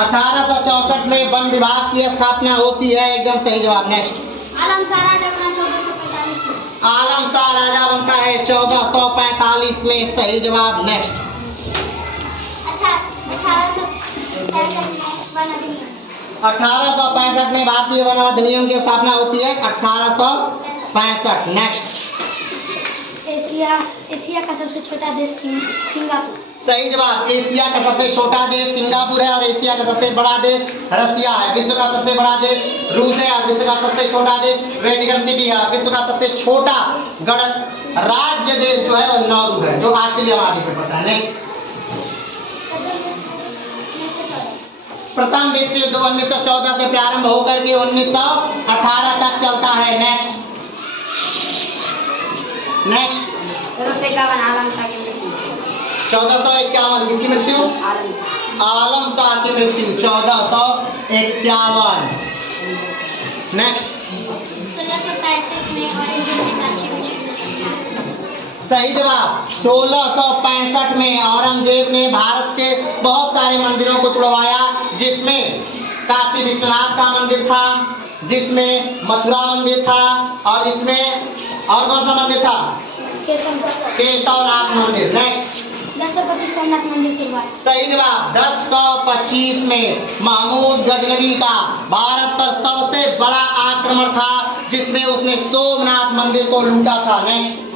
1864 में वन विभाग की स्थापना होती है। एकदम सही जवाब। नेक्स्ट आलम शाह राजा बना 1445 में। आलम शाह राजा बनता है 1445 में। सही जवाब। नेक्स्ट 1865 में भारतीय वन अधिनियम की स्थापना होती है। 1865। नेक्स्ट एशिया का सबसे छोटा देश सिंगापुर। सही जवाब। एशिया का सबसे छोटा देश सिंगापुर है, और एशिया का सबसे बड़ा देश रसिया है। विश्व का सबसे बड़ा देश रूस है, और विश्व का सबसे छोटा देश वेटिकन सिटी है। विश्व का सबसे छोटा राज्य देश जो है वो नाuru है, जो ऑस्ट्रेलिया आदि पे पड़ता है। नेक्स्ट प्रथम विश्व युद्ध 1914 से प्रारंभ होकर के 1918 तक चलता है। नेक्स्ट 1451 आलम शाह की मृत्यु। 1451 किसकी मृत्यु? आलम शाह की मृत्यु 1451। नेक्स्ट 1665 में औरंगजेब ने काशी विश्वविद्यालय। सही जवाब 1665 में औरंगजेब ने भारत के बहुत सारे मंदिरों को तुड़वाया, जिसमें काशी विश्वनाथ का मंदिर था, जिसमें मथुरा मंदिर था, और इसमें और कौन सा मंदिर था? केशवनाथ मंदिर। नेक्स्ट 1025 सोमनाथ मंदिर की बात। सही जवाब 1025 में महमूद गजनवी का भारत पर सबसे बड़ा आक्रमण था, जिसमें उसने सोमनाथ मंदिर को लूटा था। नेक्स्ट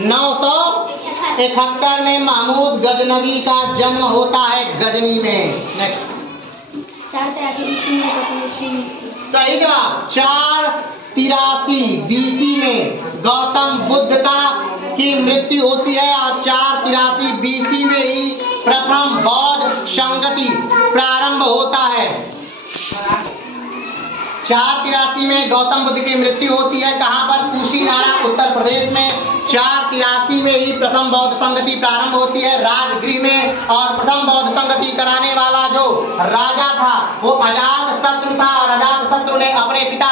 971 में महमूद गजनवी का जन्म होता है गजनी में। नेक्स्ट 483 सही जवाब 483 बीसी में गौतम बुद्ध की मृत्यु होती है, और 483 बीसी में ही प्रथम बौद्ध संगति प्रारंभ होता है। 483 में गौतम बुद्ध की मृत्यु होती है, कहाँ पर? कुशीनारा उत्तर प्रदेश में। 483 में ही प्रथम बौद्ध संगति प्रारंभ होती है राजगृह में, और प्रथम बौद्ध संगति कराने वाला जो राजा था वो अजातशत्रु था, और अजातशत्रु ने अपने पिता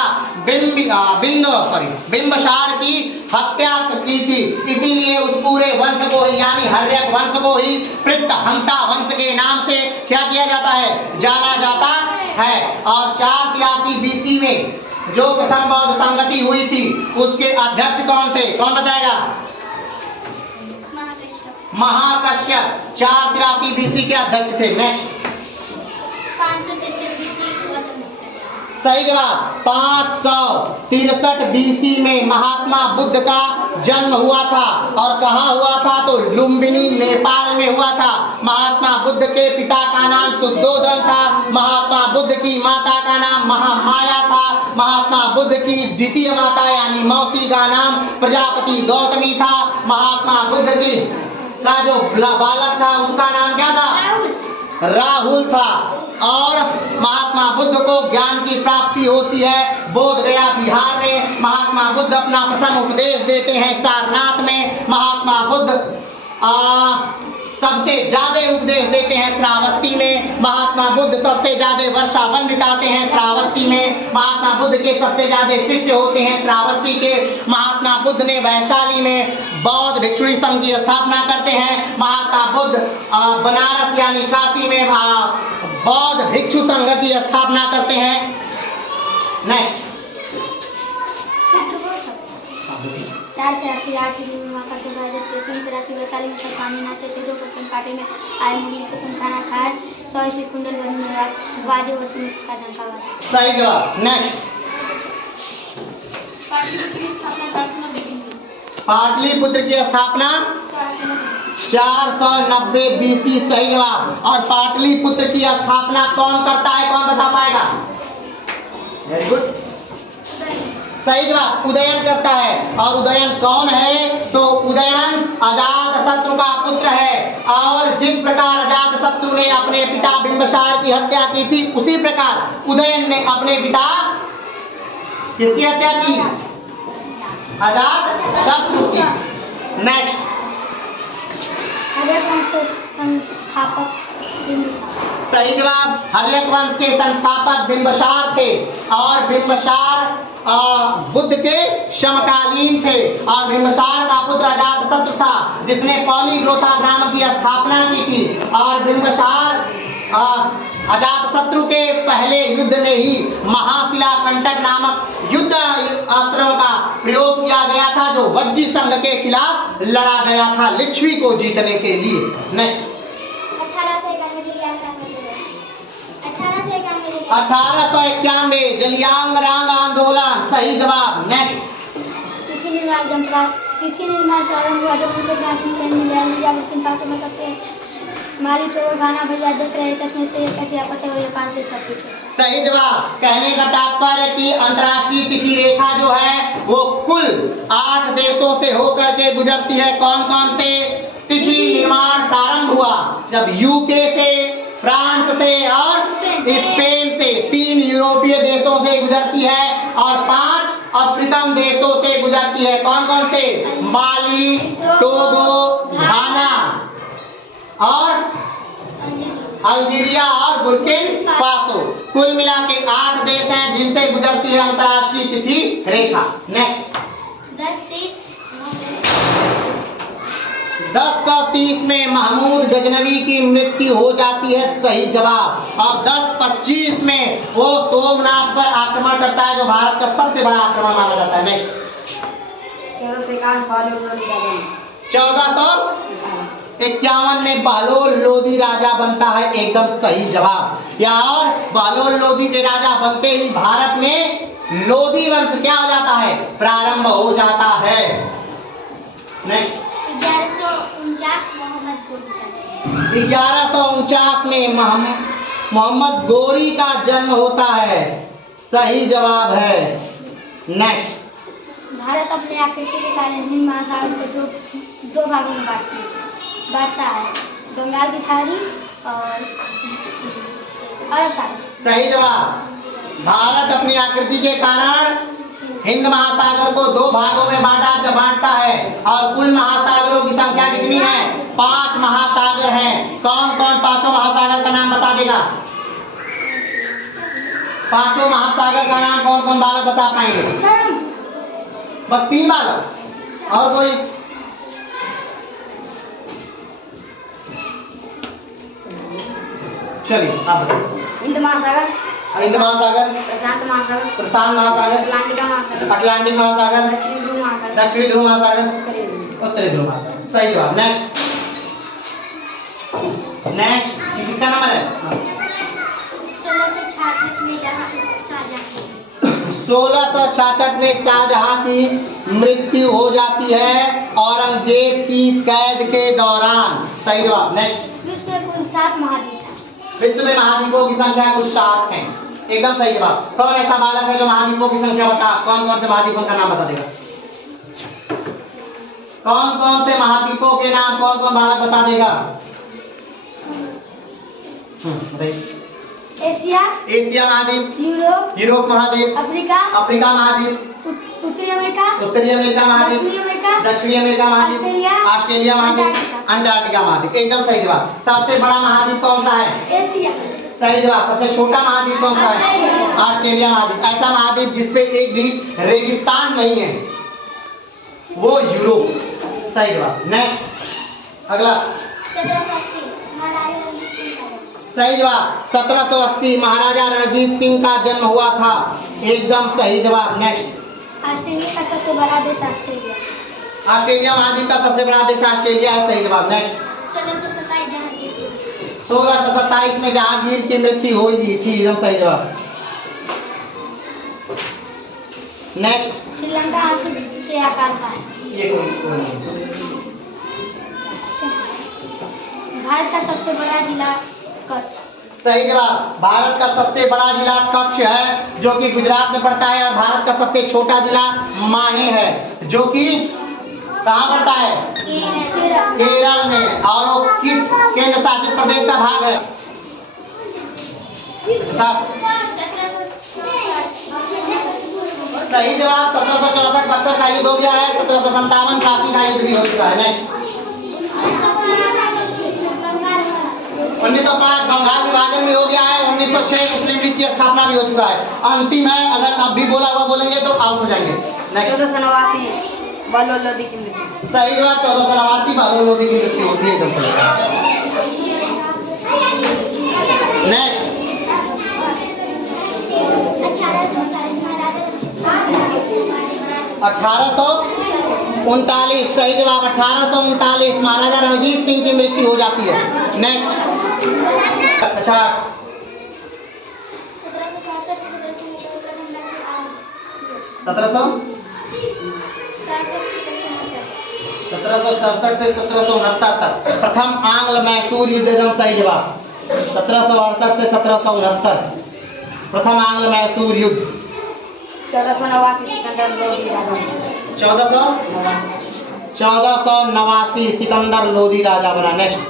बिंबसार की हत्या की थी। इसीलिए उस पूरे वंश को ही यानी हर्यक वंश को ही पृत्तहंता वंश के नाम से क्या किया जाता है? जाना जाता है। और 483 बीसी में जो प्रथम बौद्ध संगति हुई थी उसके अध्यक्ष कौन थे? कौन बताएगा? महाकश्यप 483 बीसी के अध्यक्ष थे। नेक्स्ट 563 बीसी सही जवाब 563 बीसी में महात्मा बुद्ध का जन्म हुआ था, और कहाँ हुआ था? तो लुम्बिनी नेपाल में हुआ था। महात्मा बुद्ध के पिता का नाम शुद्धोधन था, महात्मा बुद्ध की माता का नाम महामाया था, महात्मा बुद्ध की द्वितीय माता यानी मौसी का नाम प्रजापति गौतमी था, महात्मा बुद्ध की का जो बालक था उसका नाम क्या था? राहुल था। और महात्मा बुद्ध को ज्ञान की प्राप्ति होती है बोध गया बिहार में। महात्मा बुद्ध अपना प्रथम उपदेश देते हैं सारनाथ में। महात्मा बुद्ध सबसे ज्यादा उपदेश देते हैं श्रावस्ती में। महात्मा बुद्ध सबसे ज्यादा वर्षावन बिताते हैं श्रावस्ती में। महात्मा बुद्ध के सबसे ज्यादा शिष्य होते हैं श्रावस्ती के। महात्मा बुद्ध ने वैशाली में बौद्ध भिक्षुणी संघ की स्थापना करते हैं। महात्मा बुद्ध बनारस यानी काशी में बौद्ध भिक्षु संघ की स्थापना करते हैं। नेक्स्ट 483 माता के बाद स्टेशन 43 में पानी नाचे थे, 2 पार्टी में आए मुनि खाना खाए, 100 ईस्वी कुंडल बाजे वसूल का धंका बाजे। सही जवाब। नेक्स्ट पाटलिपुत्र की स्थापना 490 बीसी सही जवाब। और पाटलिपुत्र की स्थापना कौन करता है? कौन बता पाएगा? वेरी गुड सही जवाब उदयन करता है। और उदयन कौन है? तो उदयन अजातशत्रु का पुत्र है। और जिस प्रकार अजातशत्रु ने अपने पिता बिंबसार की हत्या की थी, उसी प्रकार उदयन ने अपने पिता किसकी हत्या की? अजातशत्रु की। नेक्स्ट हर्यक वंश के संस्थापक बिंबिसार। सही जवाब हर्यक वंश के संस्थापक बिंबसार थे, और बिंबसार बुद्ध के समकालीन थे। और बिंबसार का पुत्र अजातशत्रु था, जिसने पॉलीग्रोथा ग्राम की स्थापना की थी। और बिंबसार अजातशत्रु के पहले युद्ध में ही महाशिला कंटक नामक युद्ध अस्त्रों का प्रयोग किया गया था, जो वज्जी संघ के खिलाफ लड़ा गया था लिच्छवी को जीतने के लिए। नेक्स्ट 1891 जलियांगरोंग आंदोलन सही जवाब। नेक्स्ट तिथि निर्माण प्रारंभ हुआ जब उनके माली तो गाना भैया देख रहे चश्मे से कैसे पते हुए 5 से 7 सही जवाब। कहने का तात्पर्य कि अंतर्राष्ट्रीय तिथि रेखा जो है वो कुल 8 देशों से होकर के गुजरती है। कौन कौन से? तिथि निर्माण प्रारंभ हुआ जब यूके से, फ्रांस से और स्पेन से 3 यूरोपीय देशों से गुजरती है, और 5 अफ्रीकन देशों से गुजरती है। कौन कौन से? माली, टोगो, घाना और अल्जीरिया और बुर्किना फासो। कुल मिला के 8 देश हैं जिनसे गुजरती है अंतर्राष्ट्रीय तिथि रेखा। नेक्स्ट 1030 में महमूद गजनवी की मृत्यु हो जाती है, सही जवाब। और 1025 में वो सोमनाथ पर आक्रमण करता है जो भारत का सबसे बड़ा आक्रमण माना जाता है। नेक्स्ट 1451 में बहलोल लोदी राजा बनता है, एकदम सही जवाब। या और बहलोल लोदी के राजा बनते ही भारत में लोदी वंश क्या हो जाता है? प्रारंभ हो जाता है। नेक्स्ट 1149 में मोहम्मद गोरी का जन्म होता है, सही जवाब है। नेक्स्ट भारत अपने आकृति के कारण हिंद महासागर को दो भागों में बांटता है, बंगाल की खाड़ी और अरब सागर। सही जवाब। भारत अपनी आकृति के कारण हिंद महासागर को 2 भागों में बांटता है और कुल महासागरों की संख्या कितनी है? 5 महासागर हैं। कौन कौन 5 महासागर का नाम बता देगा? 5 महासागर का नाम कौन कौन बालक बता पाएंगे? बस 3 बालक और कोई? चलिए आप बताइए। हिंद महासागर, प्रशांत महासागर, अटलांटिक महासागर, दक्षिणी ध्रुव महासागर, उत्तरी ध्रुव महासागर। सही जवाब। नेक्स्ट किसका नंबर है? 1666 में शाहजहां की मृत्यु हो जाती है औरंगजेब की कैद के दौरान, सही जवाब। नेक्स्ट विश्व में कुल 7 महाद्वीप हैं। विश्व में महाद्वीपों की संख्या कुल 7 है, एकदम सही जवाब। कौन ऐसा बालक है जो महाद्वीपों की संख्या बता? कौन कौन से महाद्वीपों का नाम बता देगा? कौन कौन से महाद्वीपों के नाम कौन कौन बालक बता देगा? एशिया महाद्वीप, यूरोप महाद्वीप, अफ्रीका महाद्वीप, उत्तरी अमेरिका महाद्वीप, दक्षिणी अमेरिका महाद्वीप, ऑस्ट्रेलिया महाद्वीप, अंटार्कटिका महाद्वीप, एकदम सही जवाब। सबसे बड़ा महाद्वीप कौन सा है? एशिया। सही जवाब। सबसे छोटा महाद्वीप कौन सा है? ऑस्ट्रेलिया महाद्वीप। ऐसा महाद्वीप जिसपे एक भी रेगिस्तान नहीं है वो यूरोप, सही जवाब। नेक्स्ट अगला 1780 सही जवाब। 1780 महाराजा रणजीत सिंह का जन्म हुआ था, एकदम सही जवाब। नेक्स्ट ऑस्ट्रेलिया का सबसे बड़ा देश ऑस्ट्रेलिया महाद्वीप का सबसे बड़ा देश ऑस्ट्रेलिया है, सही जवाब। नेक्स्ट 1627 में जहांगीर की मृत्यु हुई थी, एकदम सही जवाब। नेक्स्ट श्रीलंका के आकार का है। भारत का सबसे बड़ा जिला कच्छ, सही जवाब। भारत का सबसे बड़ा जिला कच्छ है जो कि गुजरात में पड़ता है और भारत का सबसे छोटा जिला माहे है जो कि कहाँ पड़ता है? केरल में। और वो किस केंद्र शासित प्रदेश का भाग है? सही जवाब। 1764 बक्सर का युद्ध हो गया है, 1757 काशी का युद्ध भी हो चुका है। नेक्स्ट 1905 बंगाल विभाजन भी हो गया है, 1906 मुस्लिम लीग की स्थापना भी हो चुका है। अंतिम है, अगर अब भी बोला हुआ बोलेंगे तो आउट हो जाएंगे। 1489 बहलोल लोदी की मृत्यु, सही जवाब। 1489 बहलोल लोदी की मृत्यु होती है, एकदम सही। नेक्स्ट 1839 सही जवाब। 1839 महाराजा रणजीत सिंह की मृत्यु हो जाती है। नेक्स्ट अच्छा 1767 से 1769 तक प्रथम आंग्ल मैसूर युद्ध, एकदम सही जवाब। 1768 से 1769 प्रथम आंग्ल मैसूर युद्ध। 1489 सिकंदर लोदी राजा, 1489 सिकंदर लोदी राजा बना। नेक्स्ट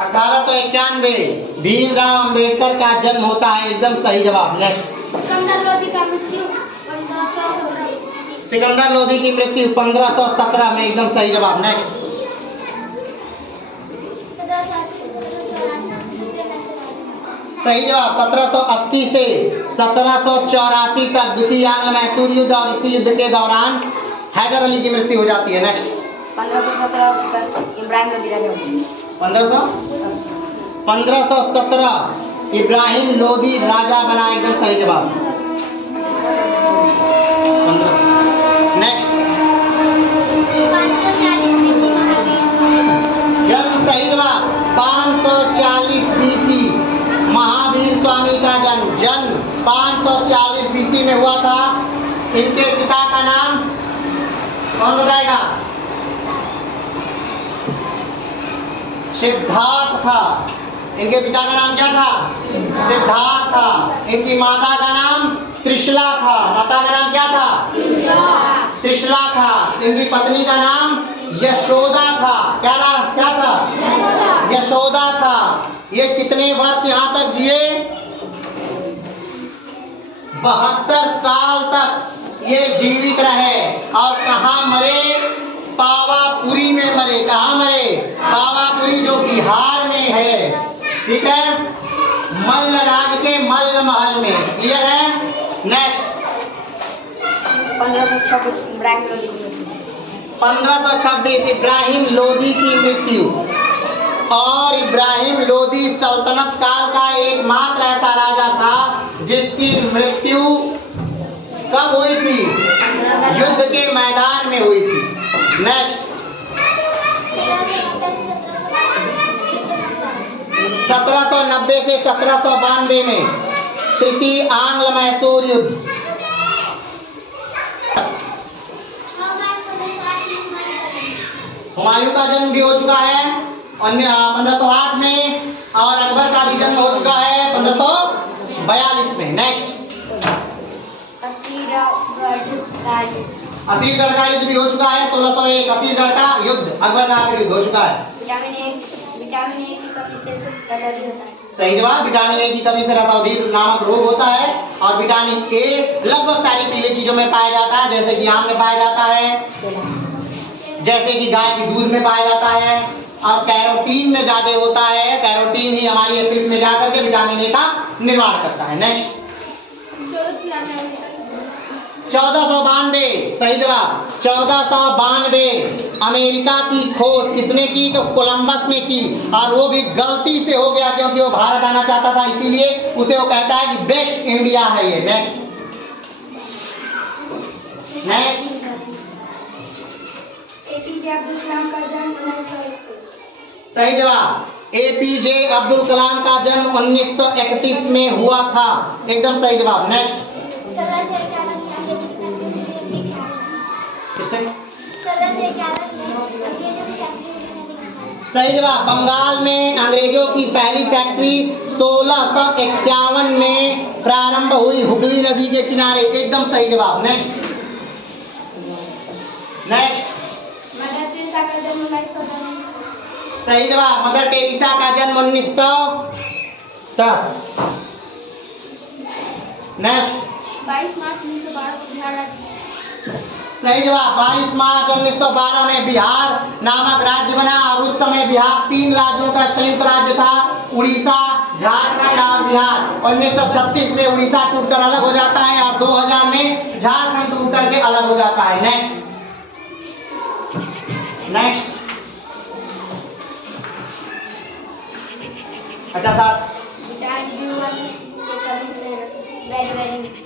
1891 भीमराव अंबेडकर का जन्म होता है, एकदम सही जवाब। नेक्स्ट। सिकंदर लोदी का मृत्यु 1517। सिकंदर लोदी की मृत्यु 1517 में, एकदम सही जवाब। नेक्स्ट। सही जवाब। 1780 से 1784 तक द्वितीय आंग्ल मैसूर युद्ध, और इसी युद्ध के दौरान हैदर अली की मृत्यु हो जाती है। नेक्स्ट। 1517 इब्राहिम लोदी राजा हुए। 1517 इब्राहिम लोदी राजा बना, एकदम सही जवाब। नेक्स्ट। जन्म सही जवाब। 540 बीसी महावीर स्वामी का जन्म 540 बीसी में हुआ था। इनके पिता का नाम कौन बताएगा? सिद्धार्थ था। इनके पिता का नाम क्या था? सिद्धार्थ था। इनकी माता का नाम त्रिशला था। माता का नाम क्या था? त्रिशला था। इनकी पत्नी का नाम यशोदा था। क्या था? यशोदा था। ये कितने वर्ष यहाँ तक जिए? 72 साल तक ये जीवित रहे। और कहाँ मरे? पावापुरी में मरे। कहाँ मरे? पावापुरी, जो बिहार में है। ठीक है, मल्ल राज के मल्ल महल में। क्लियर है? नेक्स्ट। 1526 इब्राहिम लोदी की मृत्यु। और इब्राहिम लोदी सल्तनत काल का एकमात्र ऐसा राजा था जिसकी मृत्यु कब हुई थी? युद्ध के मैदान में हुई थी। नेक्स्ट। 1790 से 1792 में तृतीय आंग्ल मैसूर युद्ध। हुमायूं का जन्म भी हो चुका है 1508 में, और अकबर का भी जन्म हो चुका है 1542 में। नेक्स्ट। असीरगढ़ का युद्ध भी हो चुका है 1601। असीरगढ़ का युद्ध अकबर का आखिरी युद्ध हो चुका है। विटामिन ए की कमी से रतौंधी होता है। सही जवाब। विटामिन ए की कमी से रतौंधी नामक रोग होता है। और विटामिन ए लगभग सारी पीली चीजों में पाया जाता है, जैसे कि आम में पाया जाता है, जैसे कि गाय के दूध में पाया जाता है। और कैरोटीन में ज्यादा होता है। कैरोटीन ही हमारी यकृत में जाकर के विटामिन ए का निर्माण करता है। नेक्स्ट। 1492 सही जवाब। 1492 अमेरिका की खोज किसने की? तो कोलंबस ने की। और वो भी गलती से हो गया, क्योंकि वो भारत आना चाहता था, इसीलिए उसे वो कहता है कि बेस्ट इंडिया है ये। Next. Next. APJ Abdul Kalam का जन्म 1931। सही जवाब। एपीजे अब्दुल कलाम का जन्म 1931 में हुआ था। एकदम सही जवाब। नेक्स्ट। सही जवाब। बंगाल में अंग्रेजों की पहली फैक्ट्री 1651 में प्रारंभ हुई, हुगली नदी के किनारे। एकदम सही जवाब। नेक्स्ट। नेक्स्ट। मदर टेरेसा का जन्म 1910। सही जवाब। मदर टेरेसा का जन्म 1910। नेक्स्ट। 22 मार्च 1912 को बिहार राज्य। सही जवाब। 22 मार्च 1912 में बिहार नामक राज्य बना। और उस समय बिहार 3 राज्यों का संयुक्त राज्य था, उड़ीसा, झारखंड और बिहार। 1936 में उड़ीसा टूटकर अलग हो जाता है, और 2000 में झारखंड टूट करके अलग हो जाता है। नेक्स्ट। नेक्स्ट। अच्छा साहब,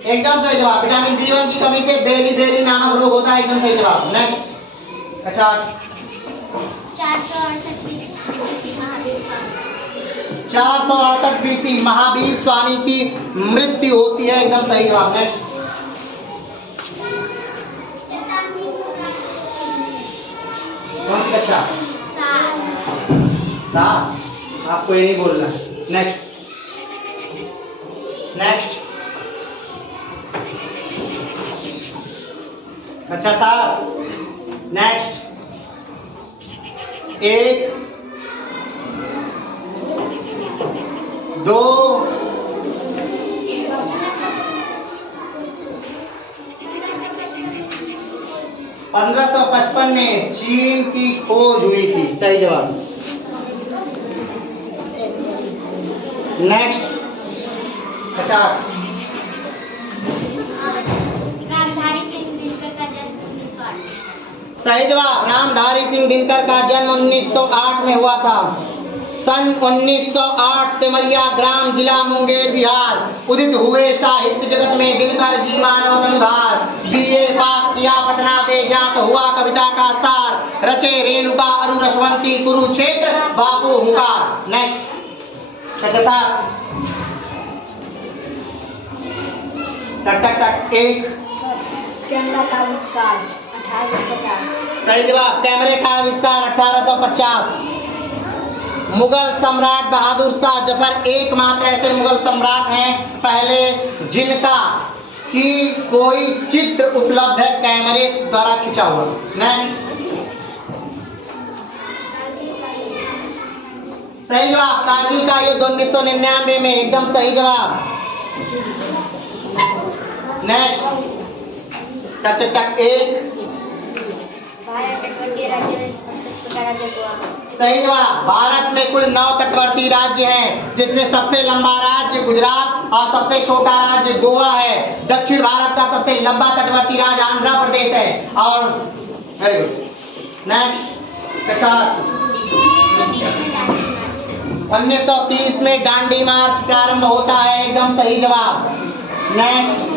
एकदम सही जवाब। विटामिन बी1 की कमी से बेरी नामक रोग होता है। एकदम सही जवाब। नेक्स्ट। अच्छा। 468 बीसी महावीर स्वामी की मृत्यु होती है। एकदम सही जवाब। नेक्स्ट। कौन सी कक्षा? 7। आपको ये नहीं बोलना। नेक्स्ट। नेक्स्ट। अच्छा साहब, नेक्स्ट। 1 2 1555 में चीन की खोज हुई थी। सही जवाब। नेक्स्ट 50। रामधारी सिंह दिनकर का जन्म 1908। सही जवाब। रामधारी सिंह दिनकर का जन्म 1908 में हुआ था। सन 1908 सिमरिया ग्राम जिला मुंगेर बिहार उदित हुए। साहित्य जगत में दिनकर जी मानव अनुधार। बीए पास किया पटना से, ज्ञात हुआ कविता का सार। रचे रेणुका अरु रसवंती कुरुक्षेत्र बापू हुकार। नेक्स्ट 57। टक टक टक। एक कैमरा का आविष्कार 1850। सही जवाब। कैमरे का आविष्कार 1850। मुगल सम्राट बहादुर शाह जफर एकमात्र ऐसे मुगल सम्राट हैं पहले जिनका कि कोई चित्र उपलब्ध है कैमरे द्वारा खिंचा हुआ। नेक्स्ट सही जवाब। कारगिल का युद्ध 1999 में। एकदम सही जवाब। नेक्स्ट टक टक टक। एक भारत तटवर्ती राज्य में सबसे छोटा राज्य गोवा। सही जवाब। भारत में कुल 9 तटवर्ती राज्य हैं, जिसमें सबसे लंबा राज्य गुजरात और सबसे छोटा राज्य गोवा है। दक्षिण भारत का सबसे लंबा तटवर्ती राज्य आंध्र प्रदेश है। और वेरी गुड। नेक्स्ट 50। 1930 में दांडी मार्च प्रारंभ होता है। एकदम सही जवाब। नेक्स्ट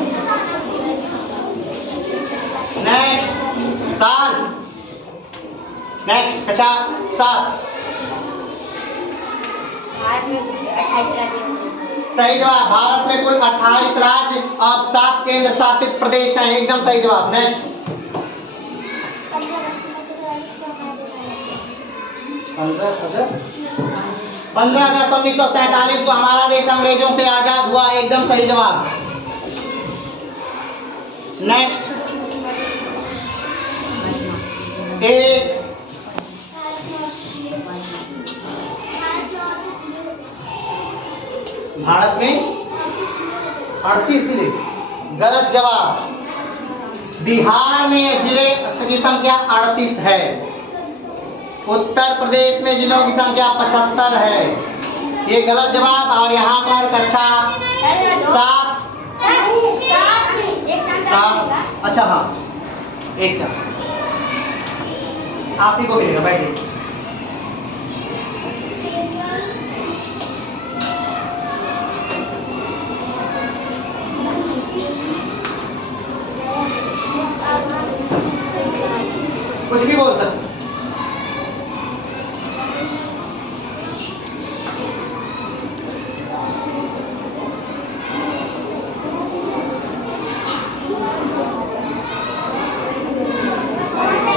नेक्स्ट साल। नेक्स्ट 57। भारत में कुल 28 राज्य हैं। सही जवाब। भारत में कुल 28 राज्य और 7 केंद्र शासित प्रदेश हैं। एकदम सही जवाब। नेक्स्ट 15 अगस्त 1947 को हमारा देश अंग्रेजों से आजाद हुआ। एकदम सही जवाब। नेक्स्ट एक भारत में 38 जिले। गलत जवाब। बिहार में जिले की संख्या 38 है। उत्तर प्रदेश में जिलों की संख्या 75 है। ये गलत जवाब। और यहाँ पर कक्षा 7। अच्छा हाँ, एक चांस आप ही को मिलेगा। बैठिए। कुछ भी बोल सकते।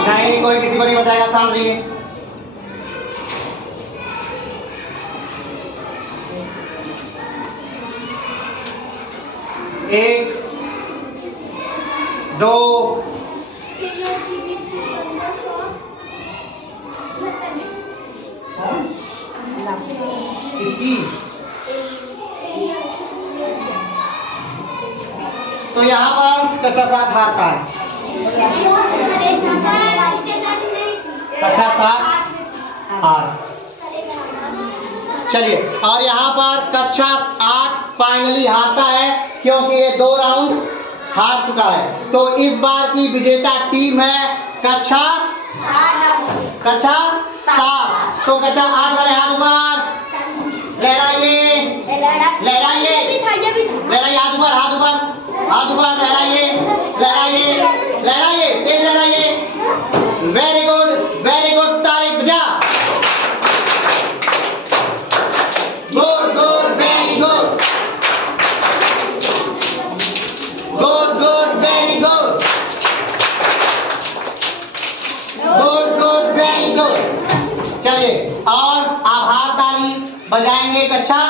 नहीं, कोई किसी को नहीं बताएगा। समझ लीजिए। एक दो इसकी तो यहाँ पर कक्षा 7 हारता है। कक्षा 7 हार। चलिए, और यहाँ पर कक्षा 8 फाइनली हारता है क्योंकि ये 2 राउंड हार चुका है। तो इस बार की विजेता टीम है कक्षा 7। तो कक्षा 8 वाले हाथ ऊपर लहराइए, लहराइए, लहराइए, हाथ ऊपर, हाथ ऊपर, हाथ ऊपर, लहराइए, लहराइए, लहराइए, तेज लहराइए। Very good, very good. तारीफ बजा। Good good, very good, good good, very good, good good, very good. चलिए, और आभार ताली बजाएंगे कक्षा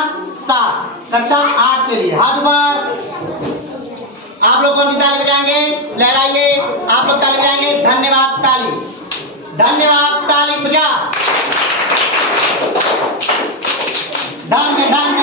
7, कक्षा 8 के लिए। हाथ ऊपर। आप लोग कौन सी ताली बजाएंगे? लहराइए। आप लोग ताली बजाएंगे। धन्यवाद ताली, धन्यवाद ताली बजा। धन्य धन्य